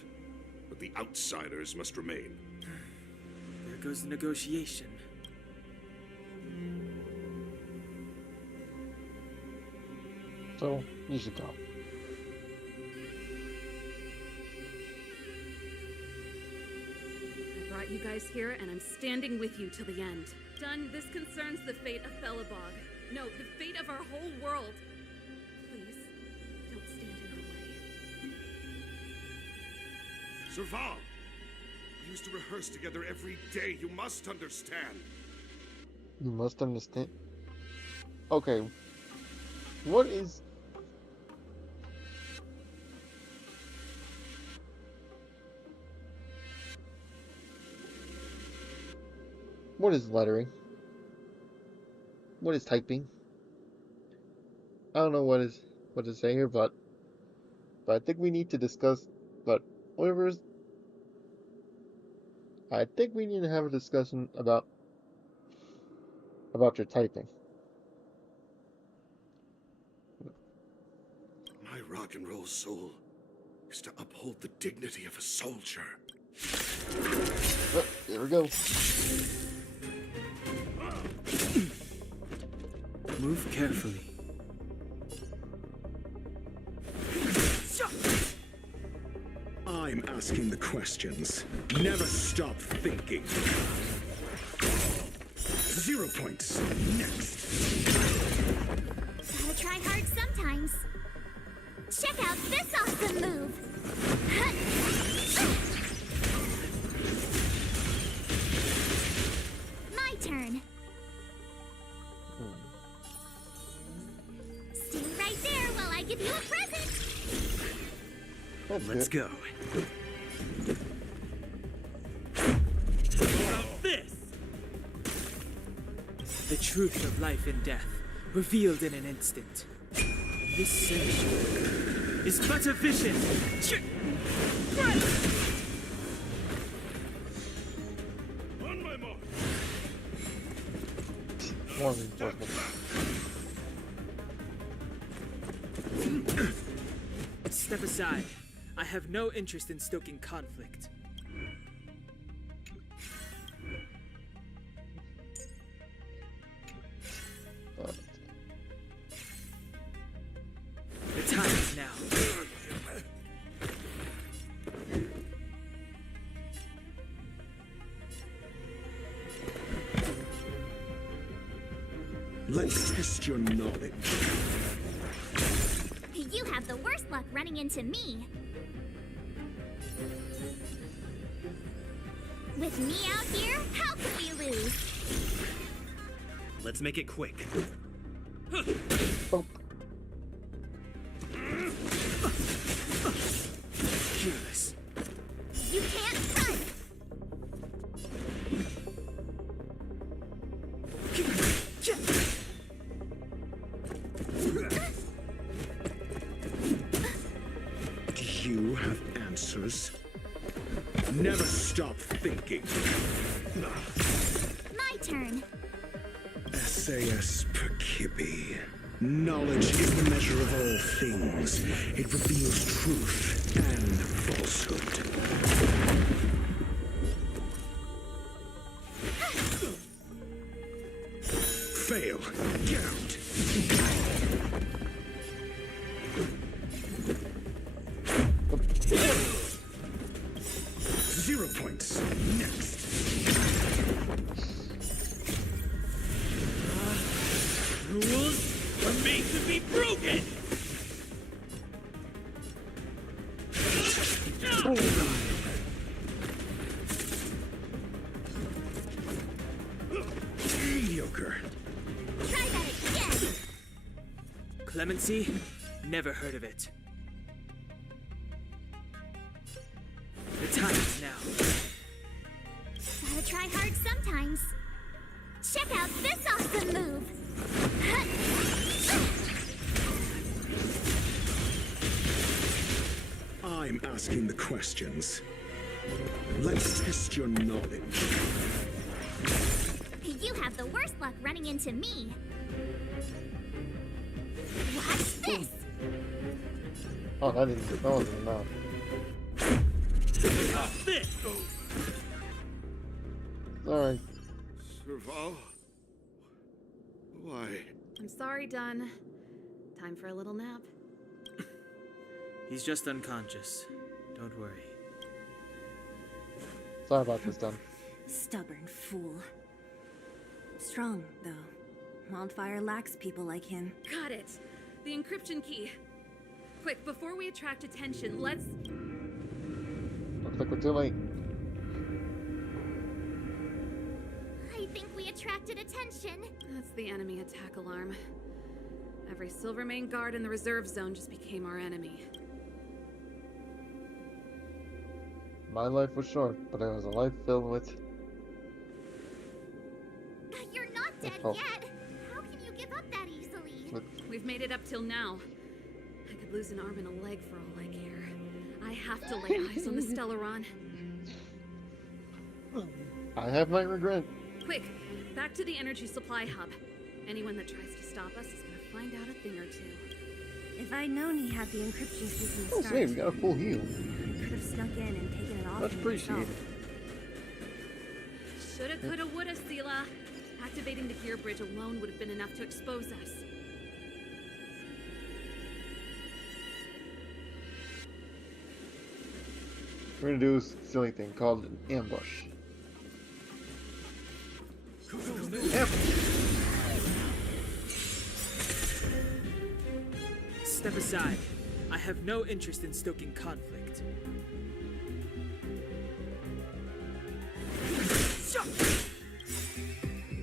But the outsiders must remain. There goes the negotiation. So, you should go. I brought you guys here, and I'm standing with you till the end. Done. This concerns the fate of Belobog. No, the fate of our whole world. Please, don't stand in our way. Serval! We used to rehearse together every day. You must understand. You must understand. Okay. What is... What is lettering? What is typing? I don't know what to say here, but I think we need to discuss. But whatever. I think we need to have a discussion about your typing. My rock and roll soul is to uphold the dignity of a soldier. Oh, there we go. Move carefully. I'm asking the questions. Never stop thinking. 0 points. Next. Gotta try hard sometimes. Check out this awesome move! My turn. Stay right there while I give you a present! Let's go. About this! The truth of life and death, revealed in an instant. This synergy is but a vision. On my mark. More reinforcements. Step aside. I have no interest in stoking conflict. The time is now. Let's test your knowledge. You have the worst luck running into me. With me out here, how could we lose? Let's make it quick. Careless. You can't run! Do you have answers? Never stop thinking. My turn. SAS Perkibi. Knowledge is the measure of all things. It reveals truth and falsehood. Fail. Get out. 0 points. Next. Rules are made to be broken! Mediocre. Try that again! Clemency? Never heard of it. The time is now. Gotta try hard sometimes. Check out this awesome move! I'm asking the questions. Let's test your knowledge. You have the worst luck running into me. Watch this! Oh, that wasn't enough. Sorry. Serval? Why? I'm sorry, Dunn. Time for a little nap. He's just unconscious. Don't worry. Sorry about this, Dunn. Stubborn fool. Strong, though. Wildfire lacks people like him. Got it. The encryption key. Quick, before we attract attention, let's... Looks like we're too late. I think we attracted attention. That's the enemy attack alarm. Every Silvermane guard in the reserve zone just became our enemy. My life was short, but it was a life filled with... You're not dead Oh. yet. How can you give up that easily? We've made it up till now. I could lose an arm and a leg for all I care. I have to lay eyes on the Stellaron. I have my regret. Quick, back to the energy supply hub. Anyone that tries to stop us is gonna find out a thing or two. If I'd known he had the encryption key from the Oh, start, sweet, we got a full heal. I could have snuck in and taken it off. Much him appreciated. myself. Shoulda, coulda, woulda, Sela. Activating the gear bridge alone would have been enough to expose us. We're gonna do a silly thing called an ambush. Step aside. I have no interest in stoking conflict.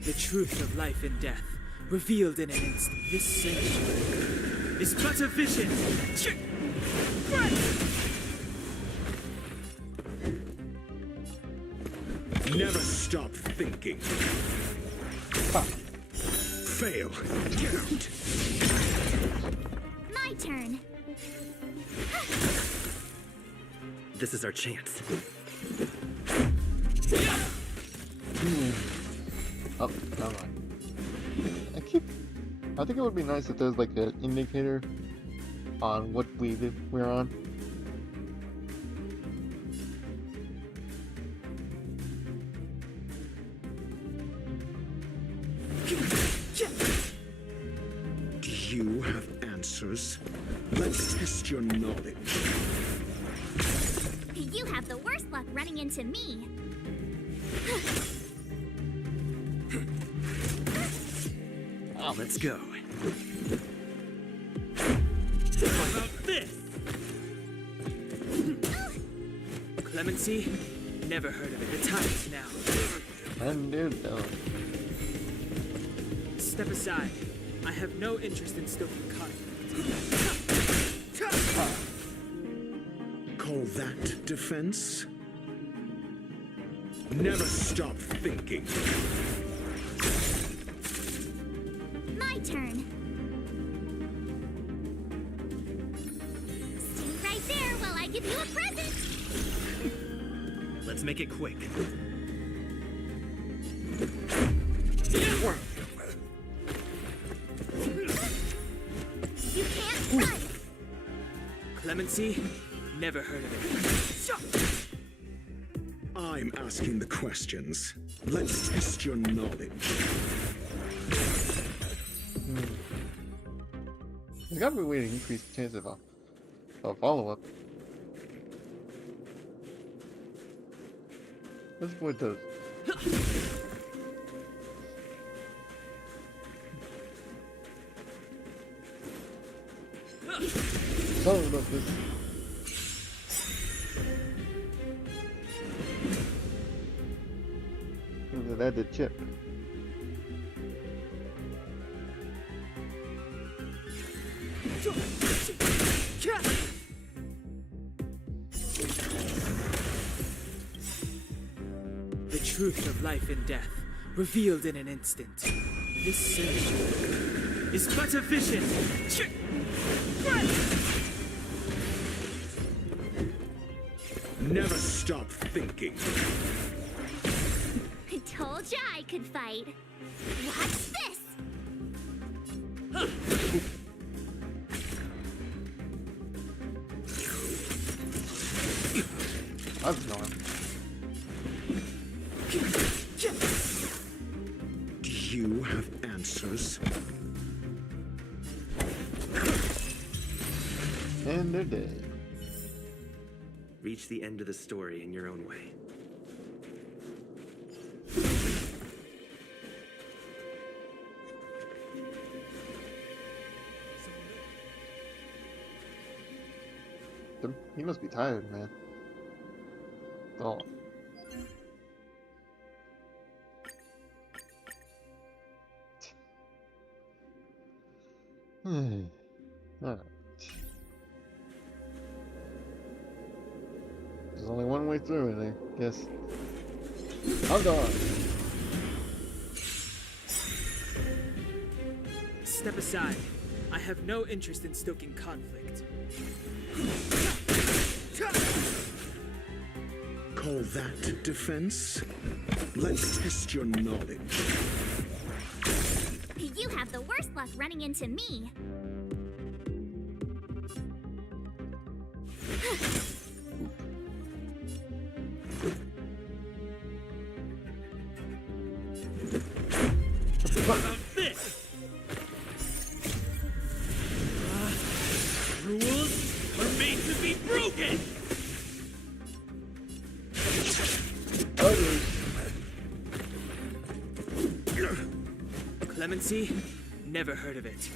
The truth of life and death, revealed in an instant. This sanctuary is but a vision. Never stop thinking. Fail. Get out. My turn. This is our chance. Oh, never mind. I think it would be nice if there's like an indicator on what we're on. Do you have answers? Let's test your knowledge. You have the worst luck running into me. Let's go. What about this? Clemency? Never heard of it. The time is now. And they're done. Step aside. I have no interest in stoking conflict. Call that defense? Never stop thinking. My turn. Stay right there while I give you a present. Let's make it quick. You can't run. Clemency? Never heard of it. I'm asking the questions. Let's test your knowledge. There's gotta be a way to increase the chance of a follow-up. Let's avoid those. Sorry about this. Look at that, the chip. The truth of life and death, revealed in an instant. This search is but a vision. Never stop thinking. I told ya I could fight. Watch this. That's not. Do you have answers? And they're dead. Reach the end of the story in your own way. He must be tired, man. Oh. Alright. There's only one way through it, I guess. I'm gone. Step aside. I have no interest in stoking conflict. Call that defense? Let's test your knowledge. You have the worst luck running into me. What about this? Rules are made to be broken! Clemency? Never heard of it.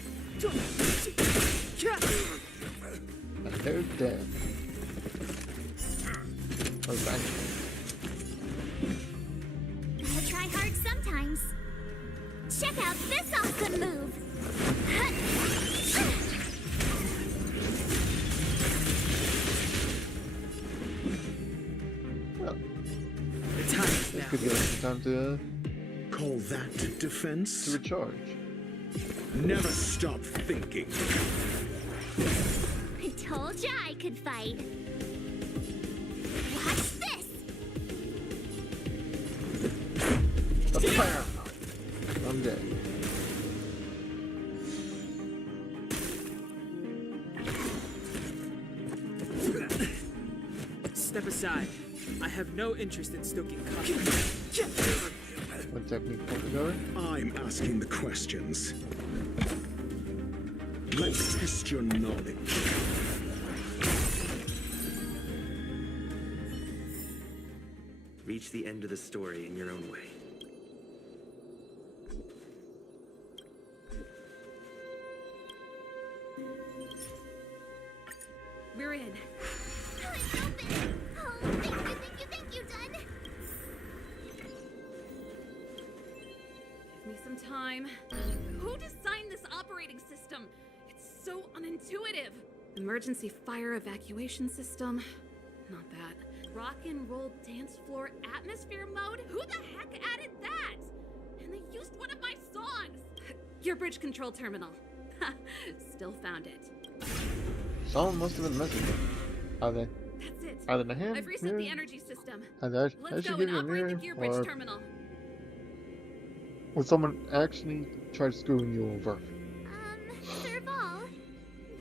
They're dead. Okay. Gotta try hard sometimes. Check out this awesome move. Well, the time is now. Could give us some time to call that defense? To recharge. Never stop thinking. I told ya I could fight. Watch this. I'm dead. Step aside. I have no interest in stoking conflict. What technique altogether? I'm asking the questions. Let's test your knowledge. Reach the end of the story in your own way. We're in. It's open! Oh, thank you, Dun! Give me some time. Who designed this operating system? It's so unintuitive. Emergency fire evacuation system. Not that. Rock and roll dance floor atmosphere mode? Who the heck added that? And they used one of my songs. Your bridge control terminal. Still found it. Someone must have been missing it. Are they? That's it. Either the hand? I've reset the energy system. I Let's should go give and you a operate the mirror, gear bridge or terminal. would someone actually try screwing you over? Serval,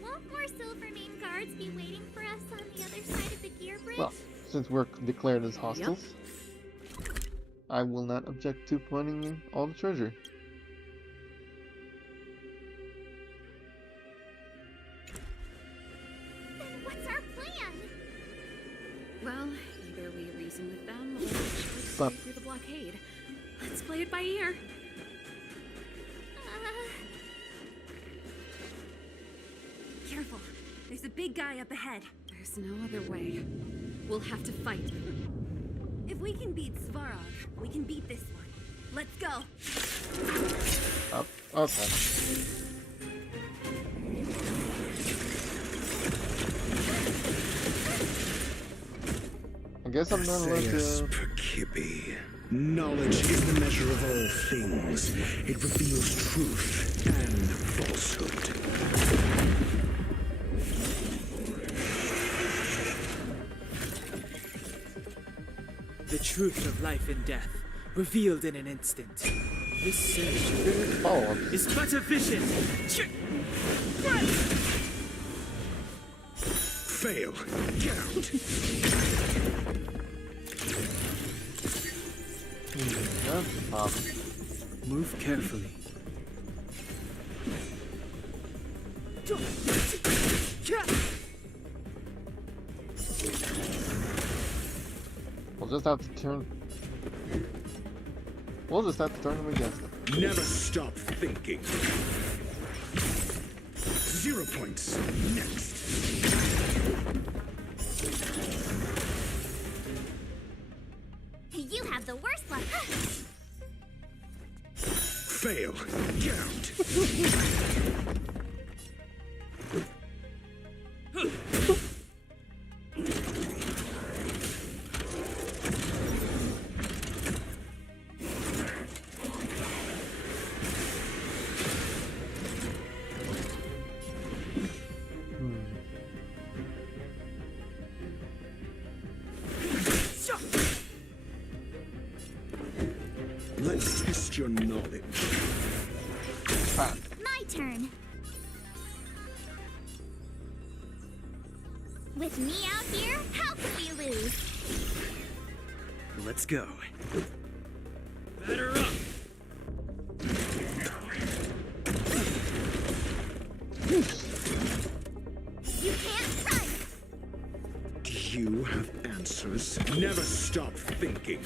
won't more Silvermane guards be waiting for us on the other side of the gear bridge? Well, since we're declared as hostiles, I will not object to finding all the treasure. Then what's our plan? Well, either we reason with them or we straight through the blockade. Let's play it by ear. Careful. There's a big guy up ahead. There's no other way. We'll have to fight. If we can beat Svarog, we can beat this one. Let's go. Okay. I guess I'm not allowed to... Knowledge is the measure of all things. It reveals truth and falsehood. The truth of life and death, revealed in an instant. This surge is but a vision. Fail. Get out. Move carefully. We'll just have to turn... We'll just have to turn them against them. Never stop thinking. 0 points. Next. You have the worst luck. Fail. Get out. Let's test your knowledge. My turn. With me out here, how could we lose? Let's go. Better up! You can't run! Do you have answers? Never stop thinking.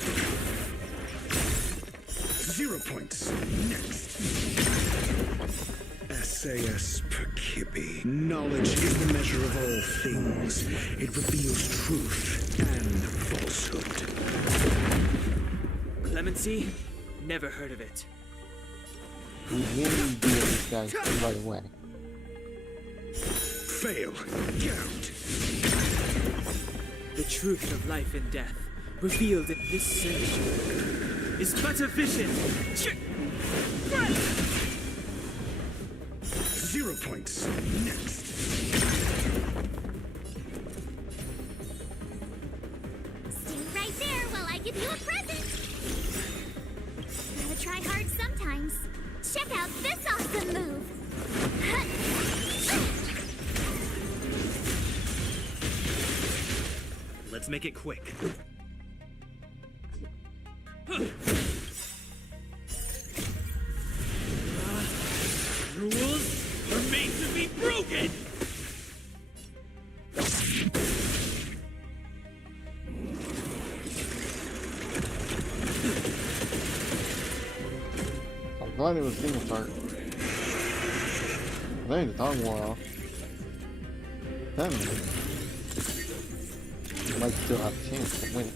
0 points. Next. SAS Perkibi. Knowledge is the measure of all things. It reveals truth and falsehood. Clemency? Never heard of it. We really deal with these guys right away. Fail. Get out. The truth of life and death, revealed in this surge, is but a vision. 0 points. Next. Stay right there while I give you a present! Gotta try hard sometimes. Check out this awesome move! Let's make it quick. Rules are made to be broken! I'm glad it was single target. I think the tongue wore off. Then might still have a chance of winning.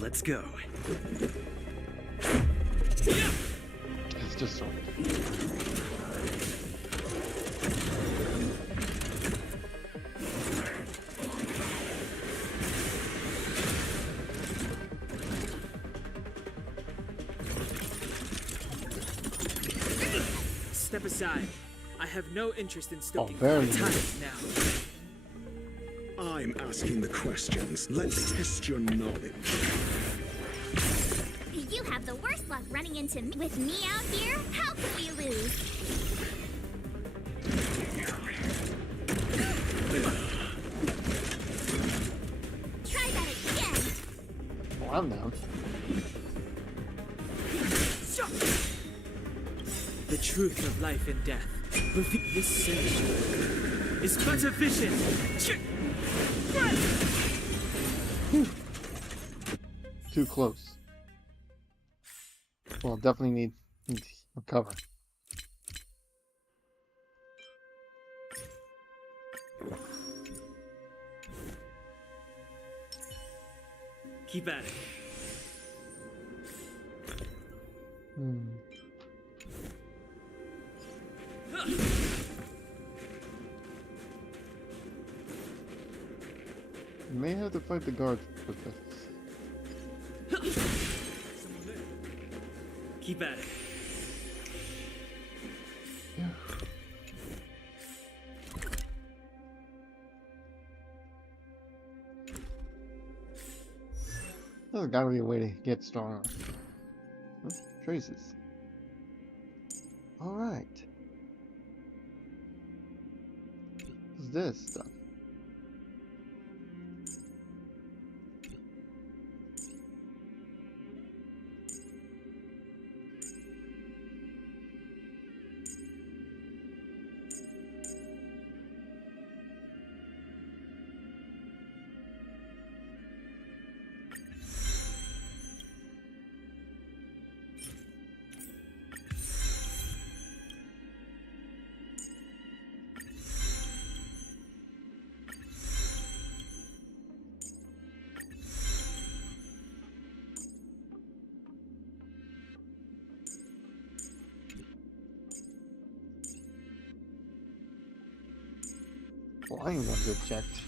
Let's go. It's just so. Step aside. I have no interest in stoking very my time now. I'm asking the questions. Let's test your knowledge. You have the worst luck running into me. With me out here, how can we lose? Try that again. Well, I'm down. The truth of life and death. This sinister is but a vision. Too close. Well, definitely need to recover. Keep at it. You may have to fight the guards with this. Keep at it. There's gotta be a way to get stronger. Traces. Alright. What's this stuff? Well, I ain't gonna get checked.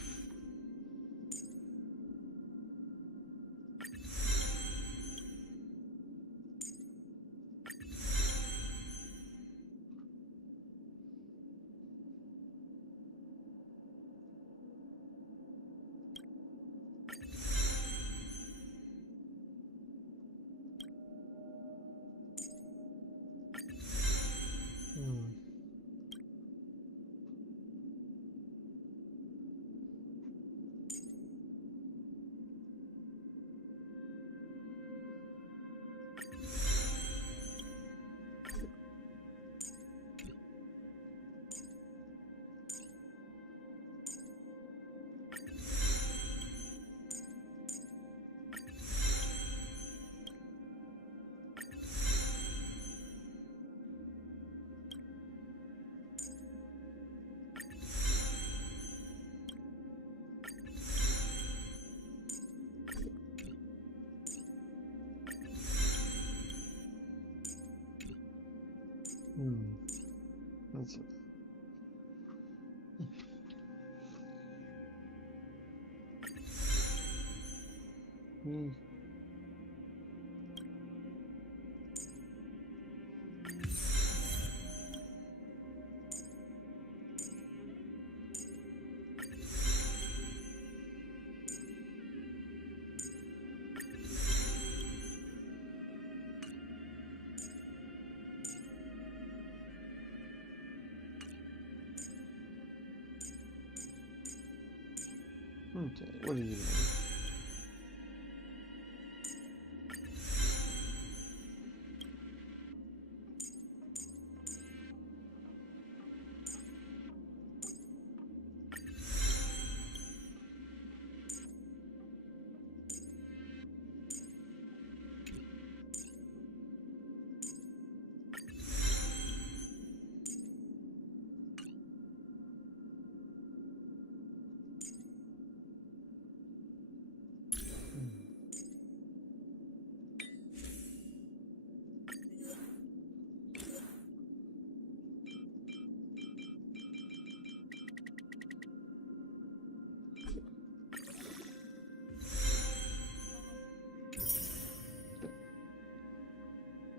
That's it. Okay, what are you doing?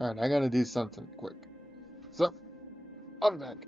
Alright, I gotta do something quick. So, I'm back.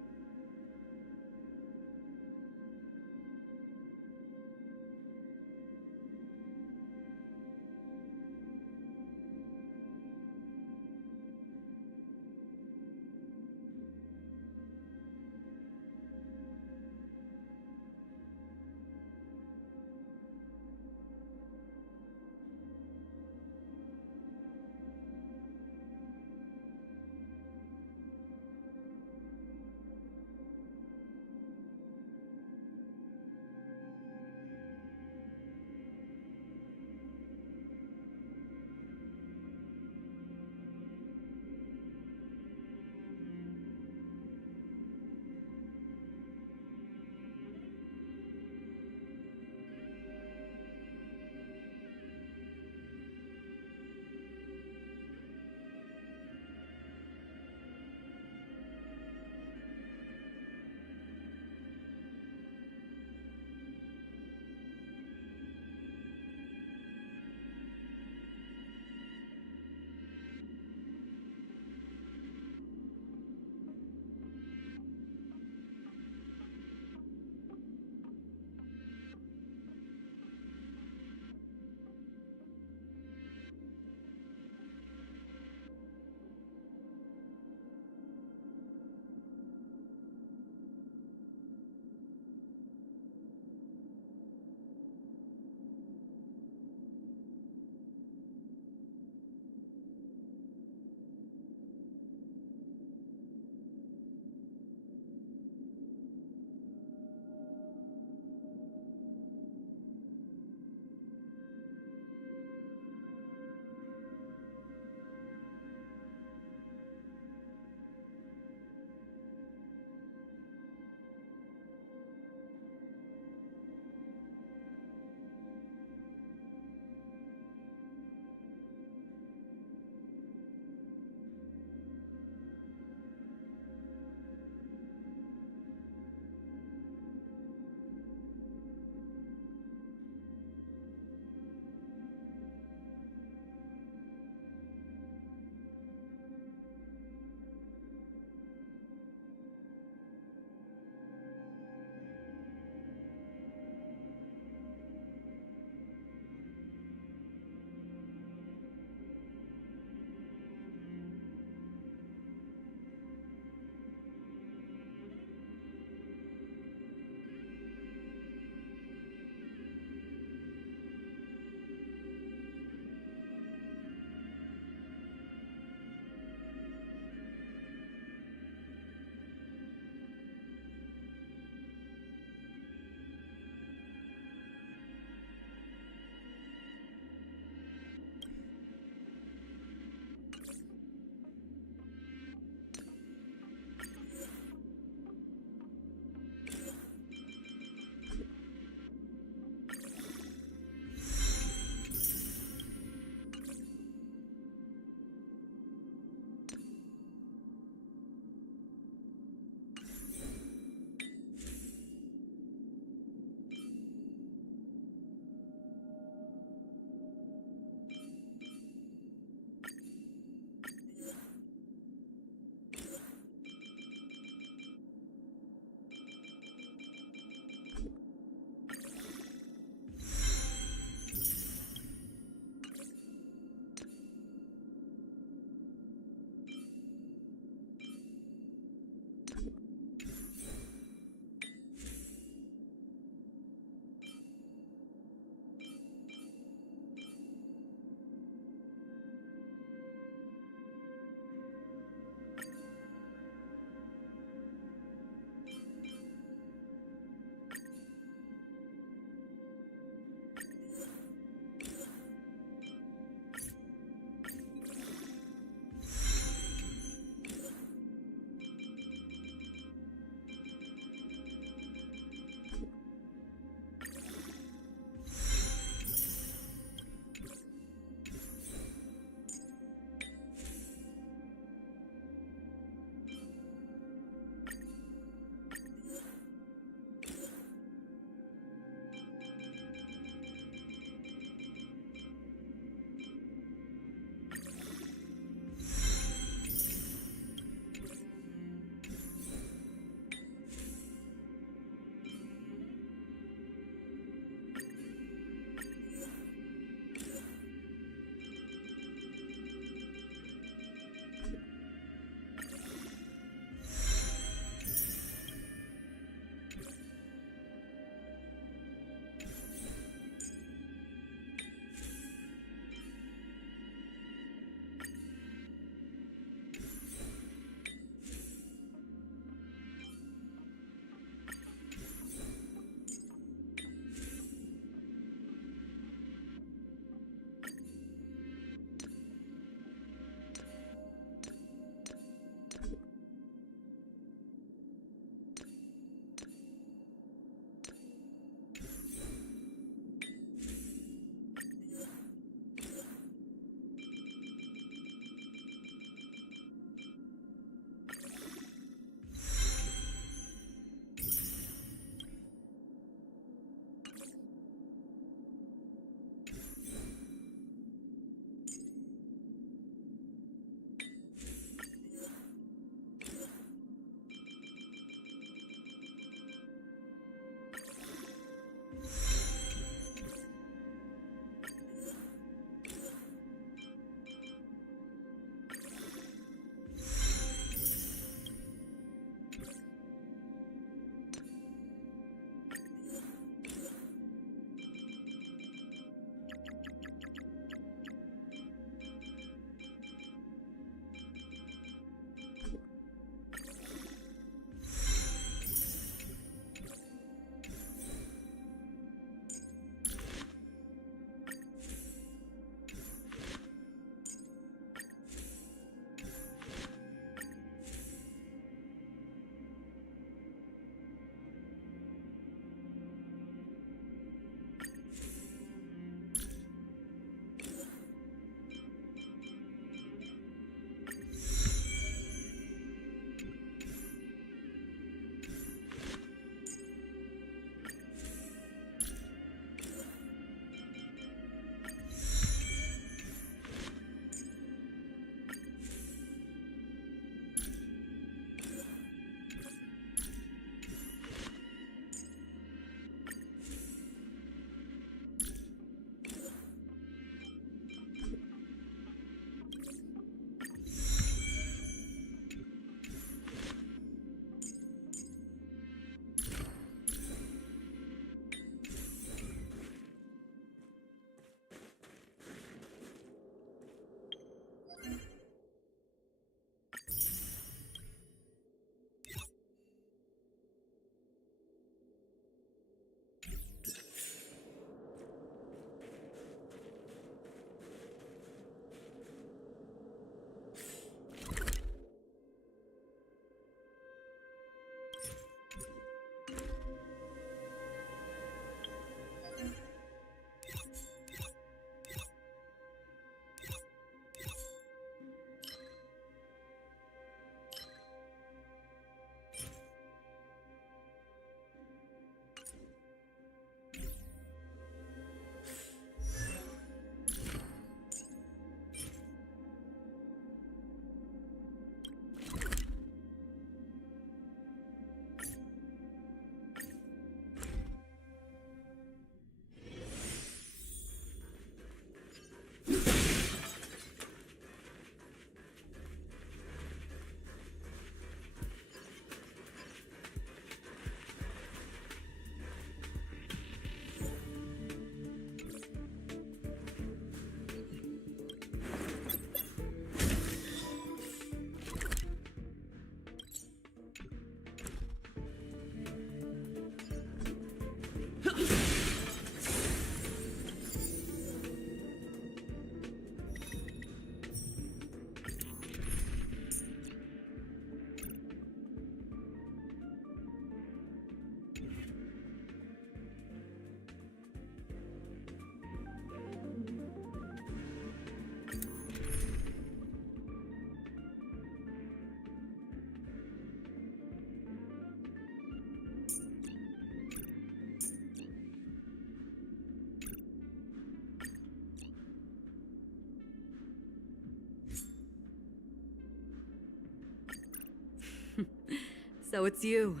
So it's you.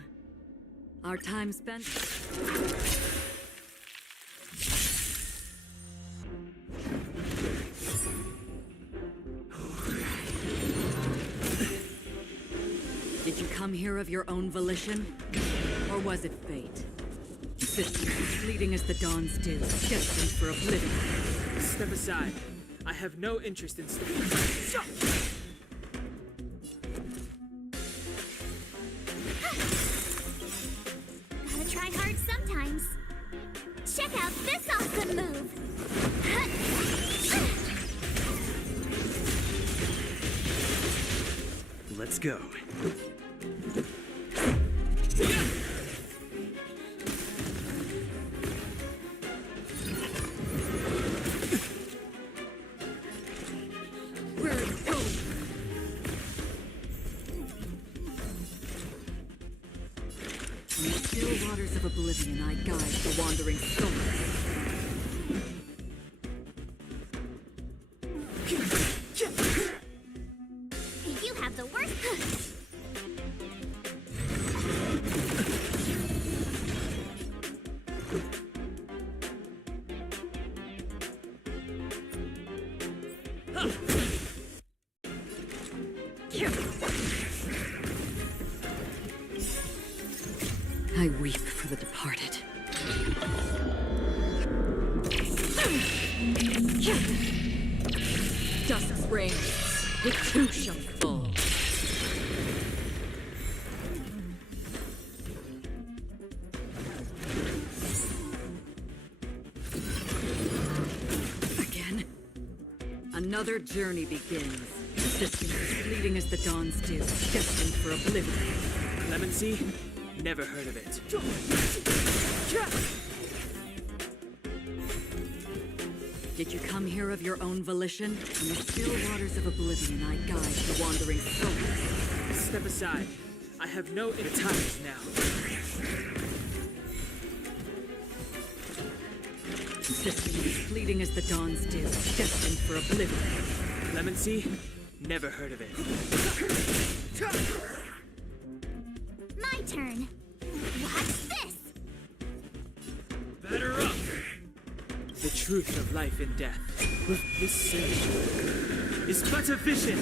Our time spent... Did you come here of your own volition? Or was it fate? Systems fleeting as the dawn's dew, destined for oblivion. Step aside. I have no interest in... Gotta try hard sometimes. Check out this awesome move! Let's go. Where are you going? In the still waters of oblivion, I guide the wandering souls. You have the worst... I weep for the departed. Dust reigns, it too shall fall. Again? Another journey begins. Systems fleeting as the dawn's dew, destined for oblivion. Clemency? Never heard of it. Did you come here of your own volition? In the still waters of oblivion, I guide the wandering souls. Step aside. I have no... The time is now. Systems fleeting as the dawn's dew, destined for oblivion. Clemency? Never heard of it. My turn. Watch this! Batter up! The truth of life and death. With this sin is but a vision.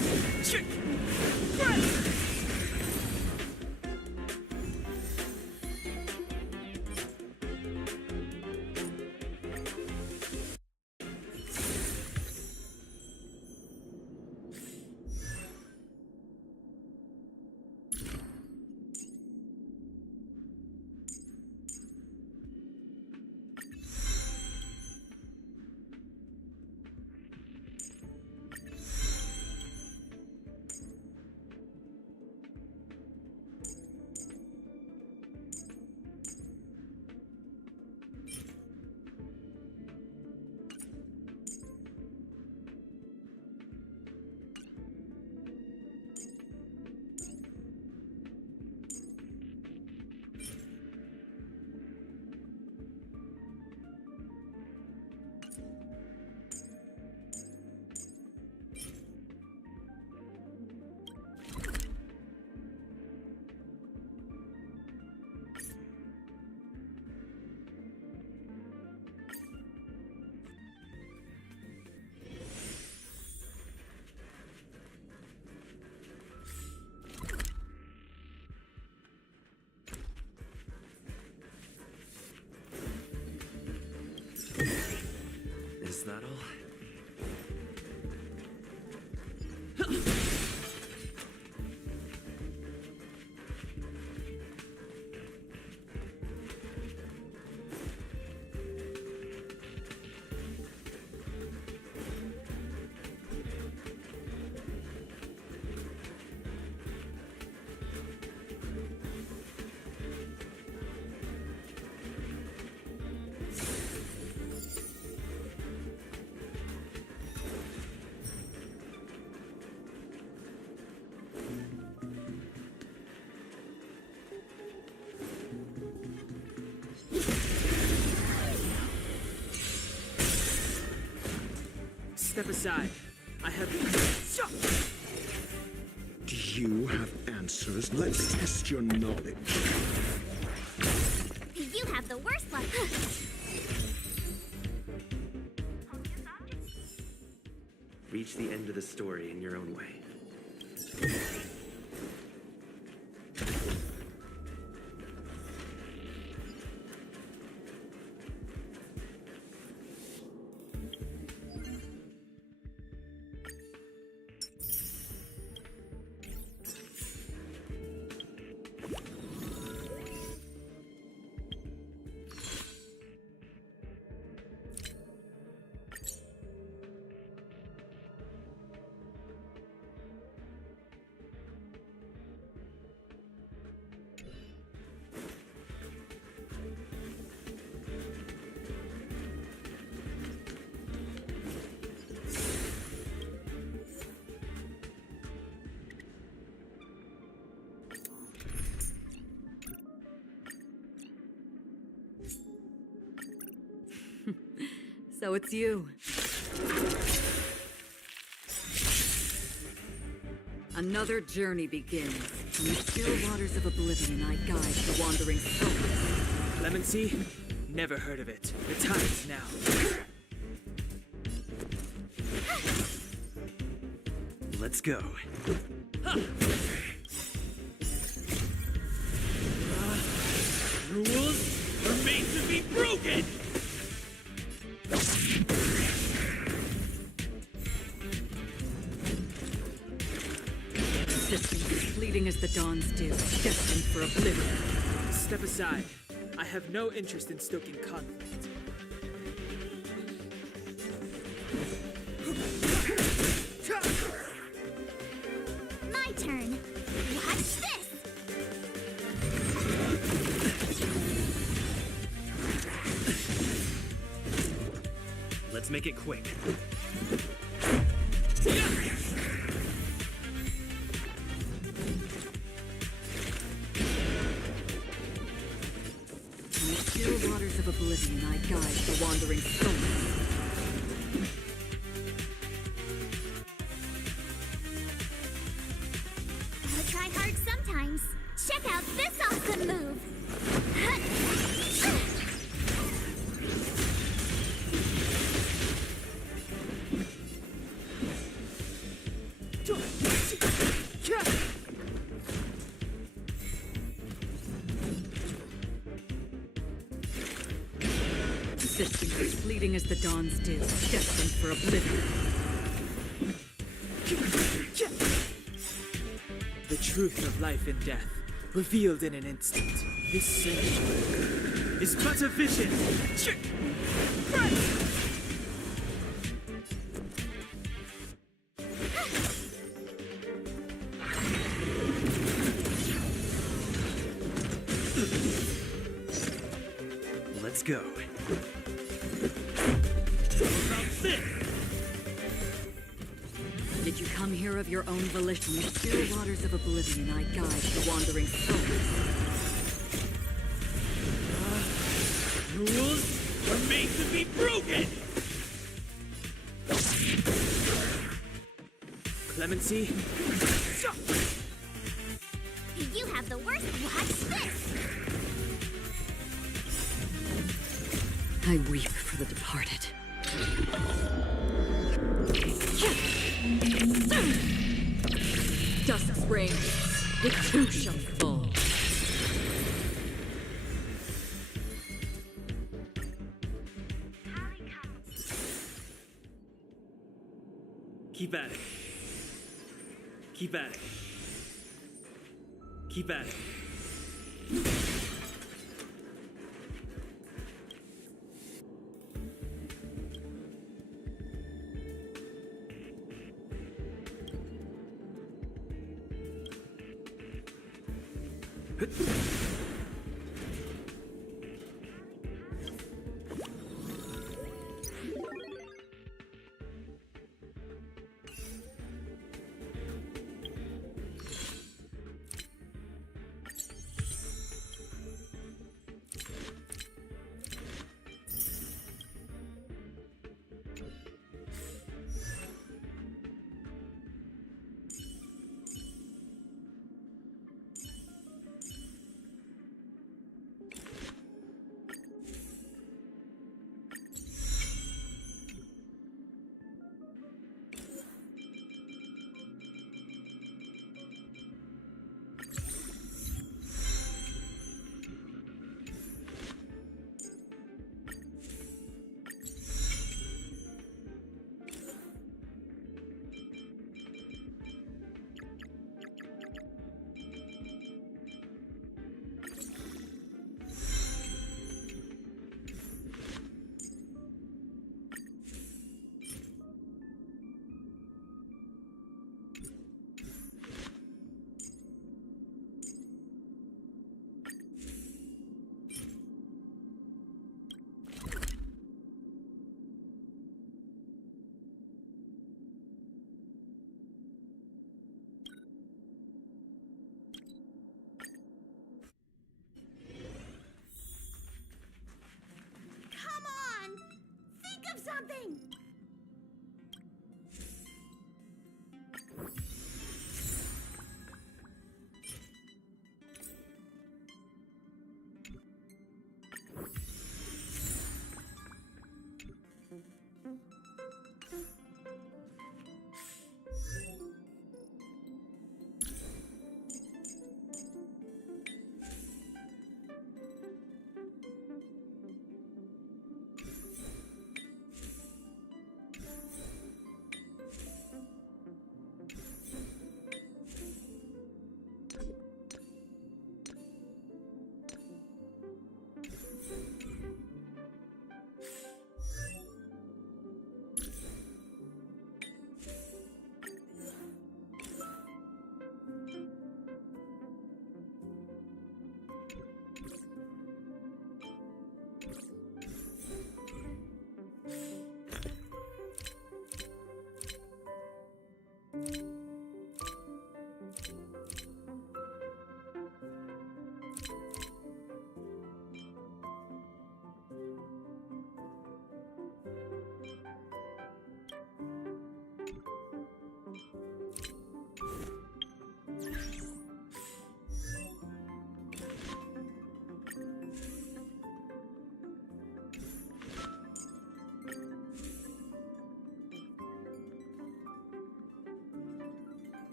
Is that all? Step aside. I have... Do you have answers. Let's test your knowledge. You have the worst luck. Reach the end of the story in your own way. So it's you. Another journey begins. From the still waters of oblivion, I guide the wandering souls. Clemency? Never heard of it. The time is now. Let's go. Rules are made to be broken! Resistance is fleeting as the dawn's dew, destined for oblivion. Step aside. I have no interest in stoking conflict. My turn. Watch this. Let's make it quick. In the still waters of oblivion, I guide the wandering souls. Gotta try hard sometimes. Check out this awesome move. Resistance is fleeting as the dawn's dew, destined for oblivion. The truth of life and death, revealed in an instant. This sinister is but a vision. Let's go. Did you come here of your own volition? In the still waters of oblivion, I guide the wandering souls. Rules are made to be broken! Clemency? You have the worst. Watch this. I weep for the departed. Dusk's reign, it too shall fall. Keep at it. Keep at it. Keep at it.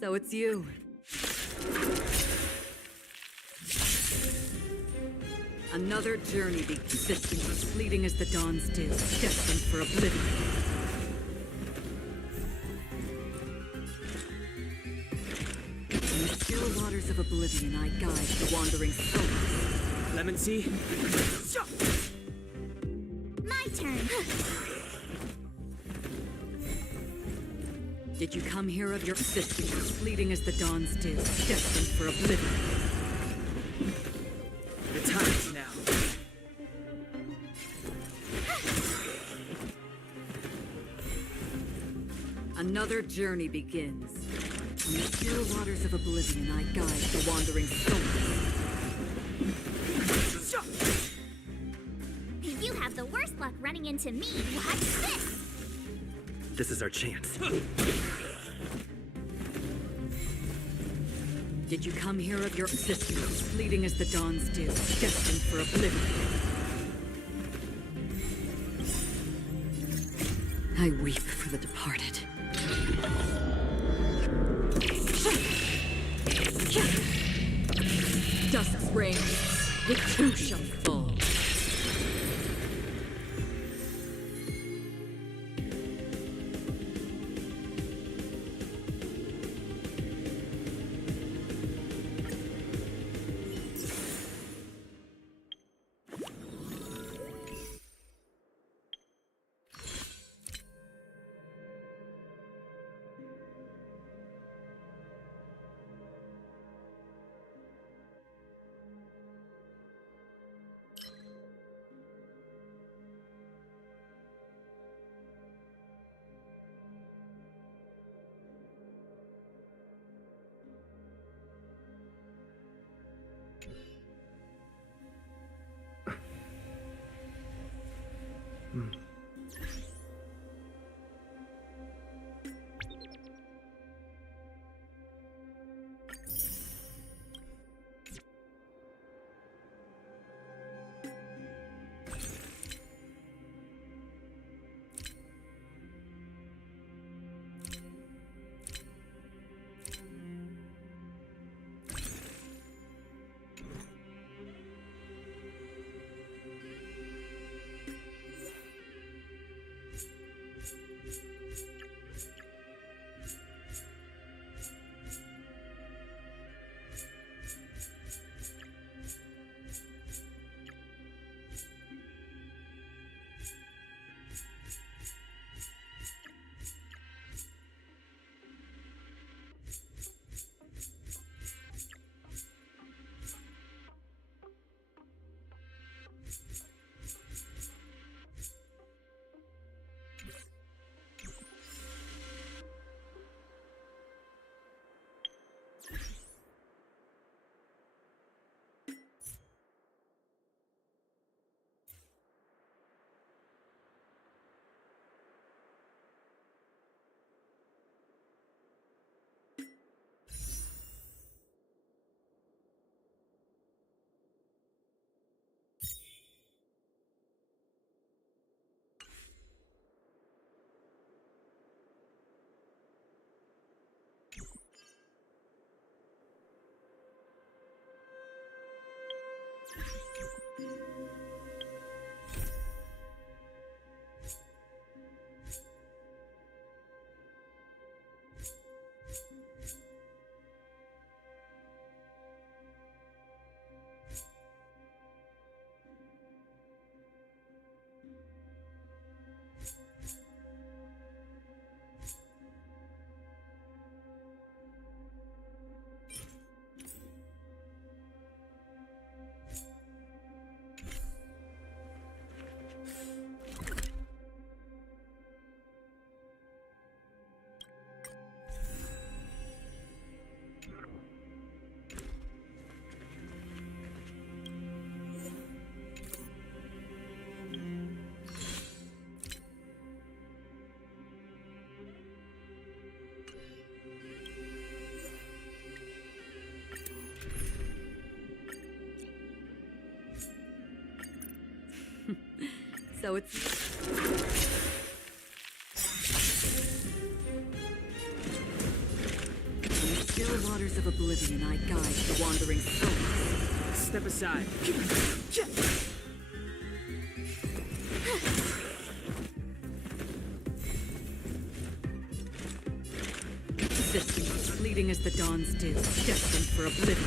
So it's you. Another journey consistent as fleeting as the dawn's dew, destined for oblivion. In the still waters of oblivion, I guide the wandering souls. Lemon My turn. Did you come here of your existence as fleeting as the dawn's dew, destined for oblivion? The time's now. Another journey begins. On the still waters of oblivion, I guide the wandering souls. You have the worst luck running into me. Watch this. This is our chance. Did you come here of your existence as fleeting as the dawn's dew, destined for oblivion? I weep for the departed. Dusk's reigns, it too shall fall. So it's... In the still waters of oblivion, I guide the wandering souls. Step aside. Existence as fleeting as the dawn's dew, destined for oblivion.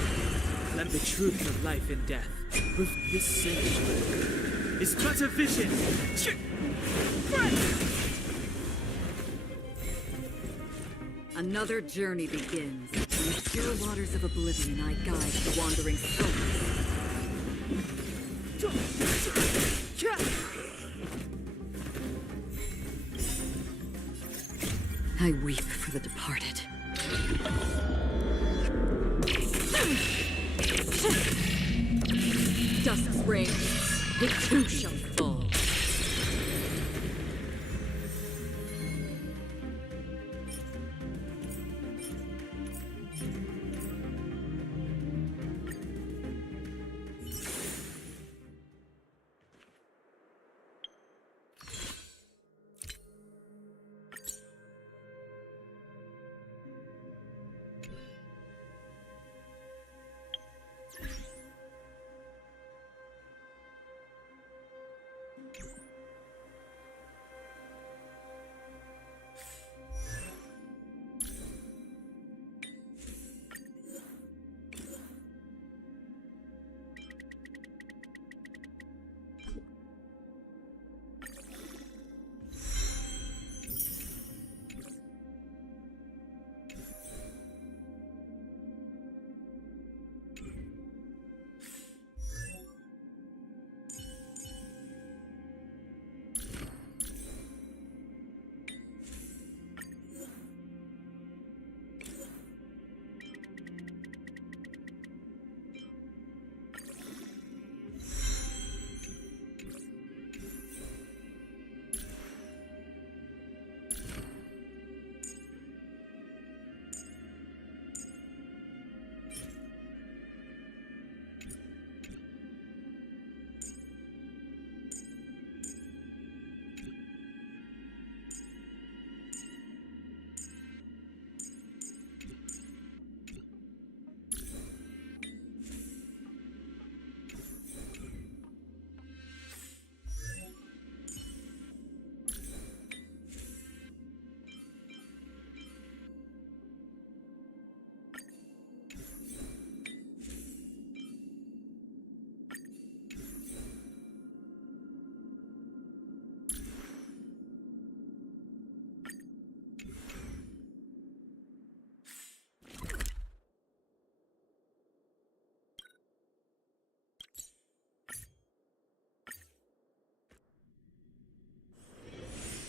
Let the truth of life and death. With this century is but a vision. Another journey begins. In the still waters of oblivion, I guide the wandering souls. I weep for the departed. Dusk's reigns, it too shall fall.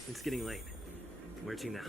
It's getting late. Where to now?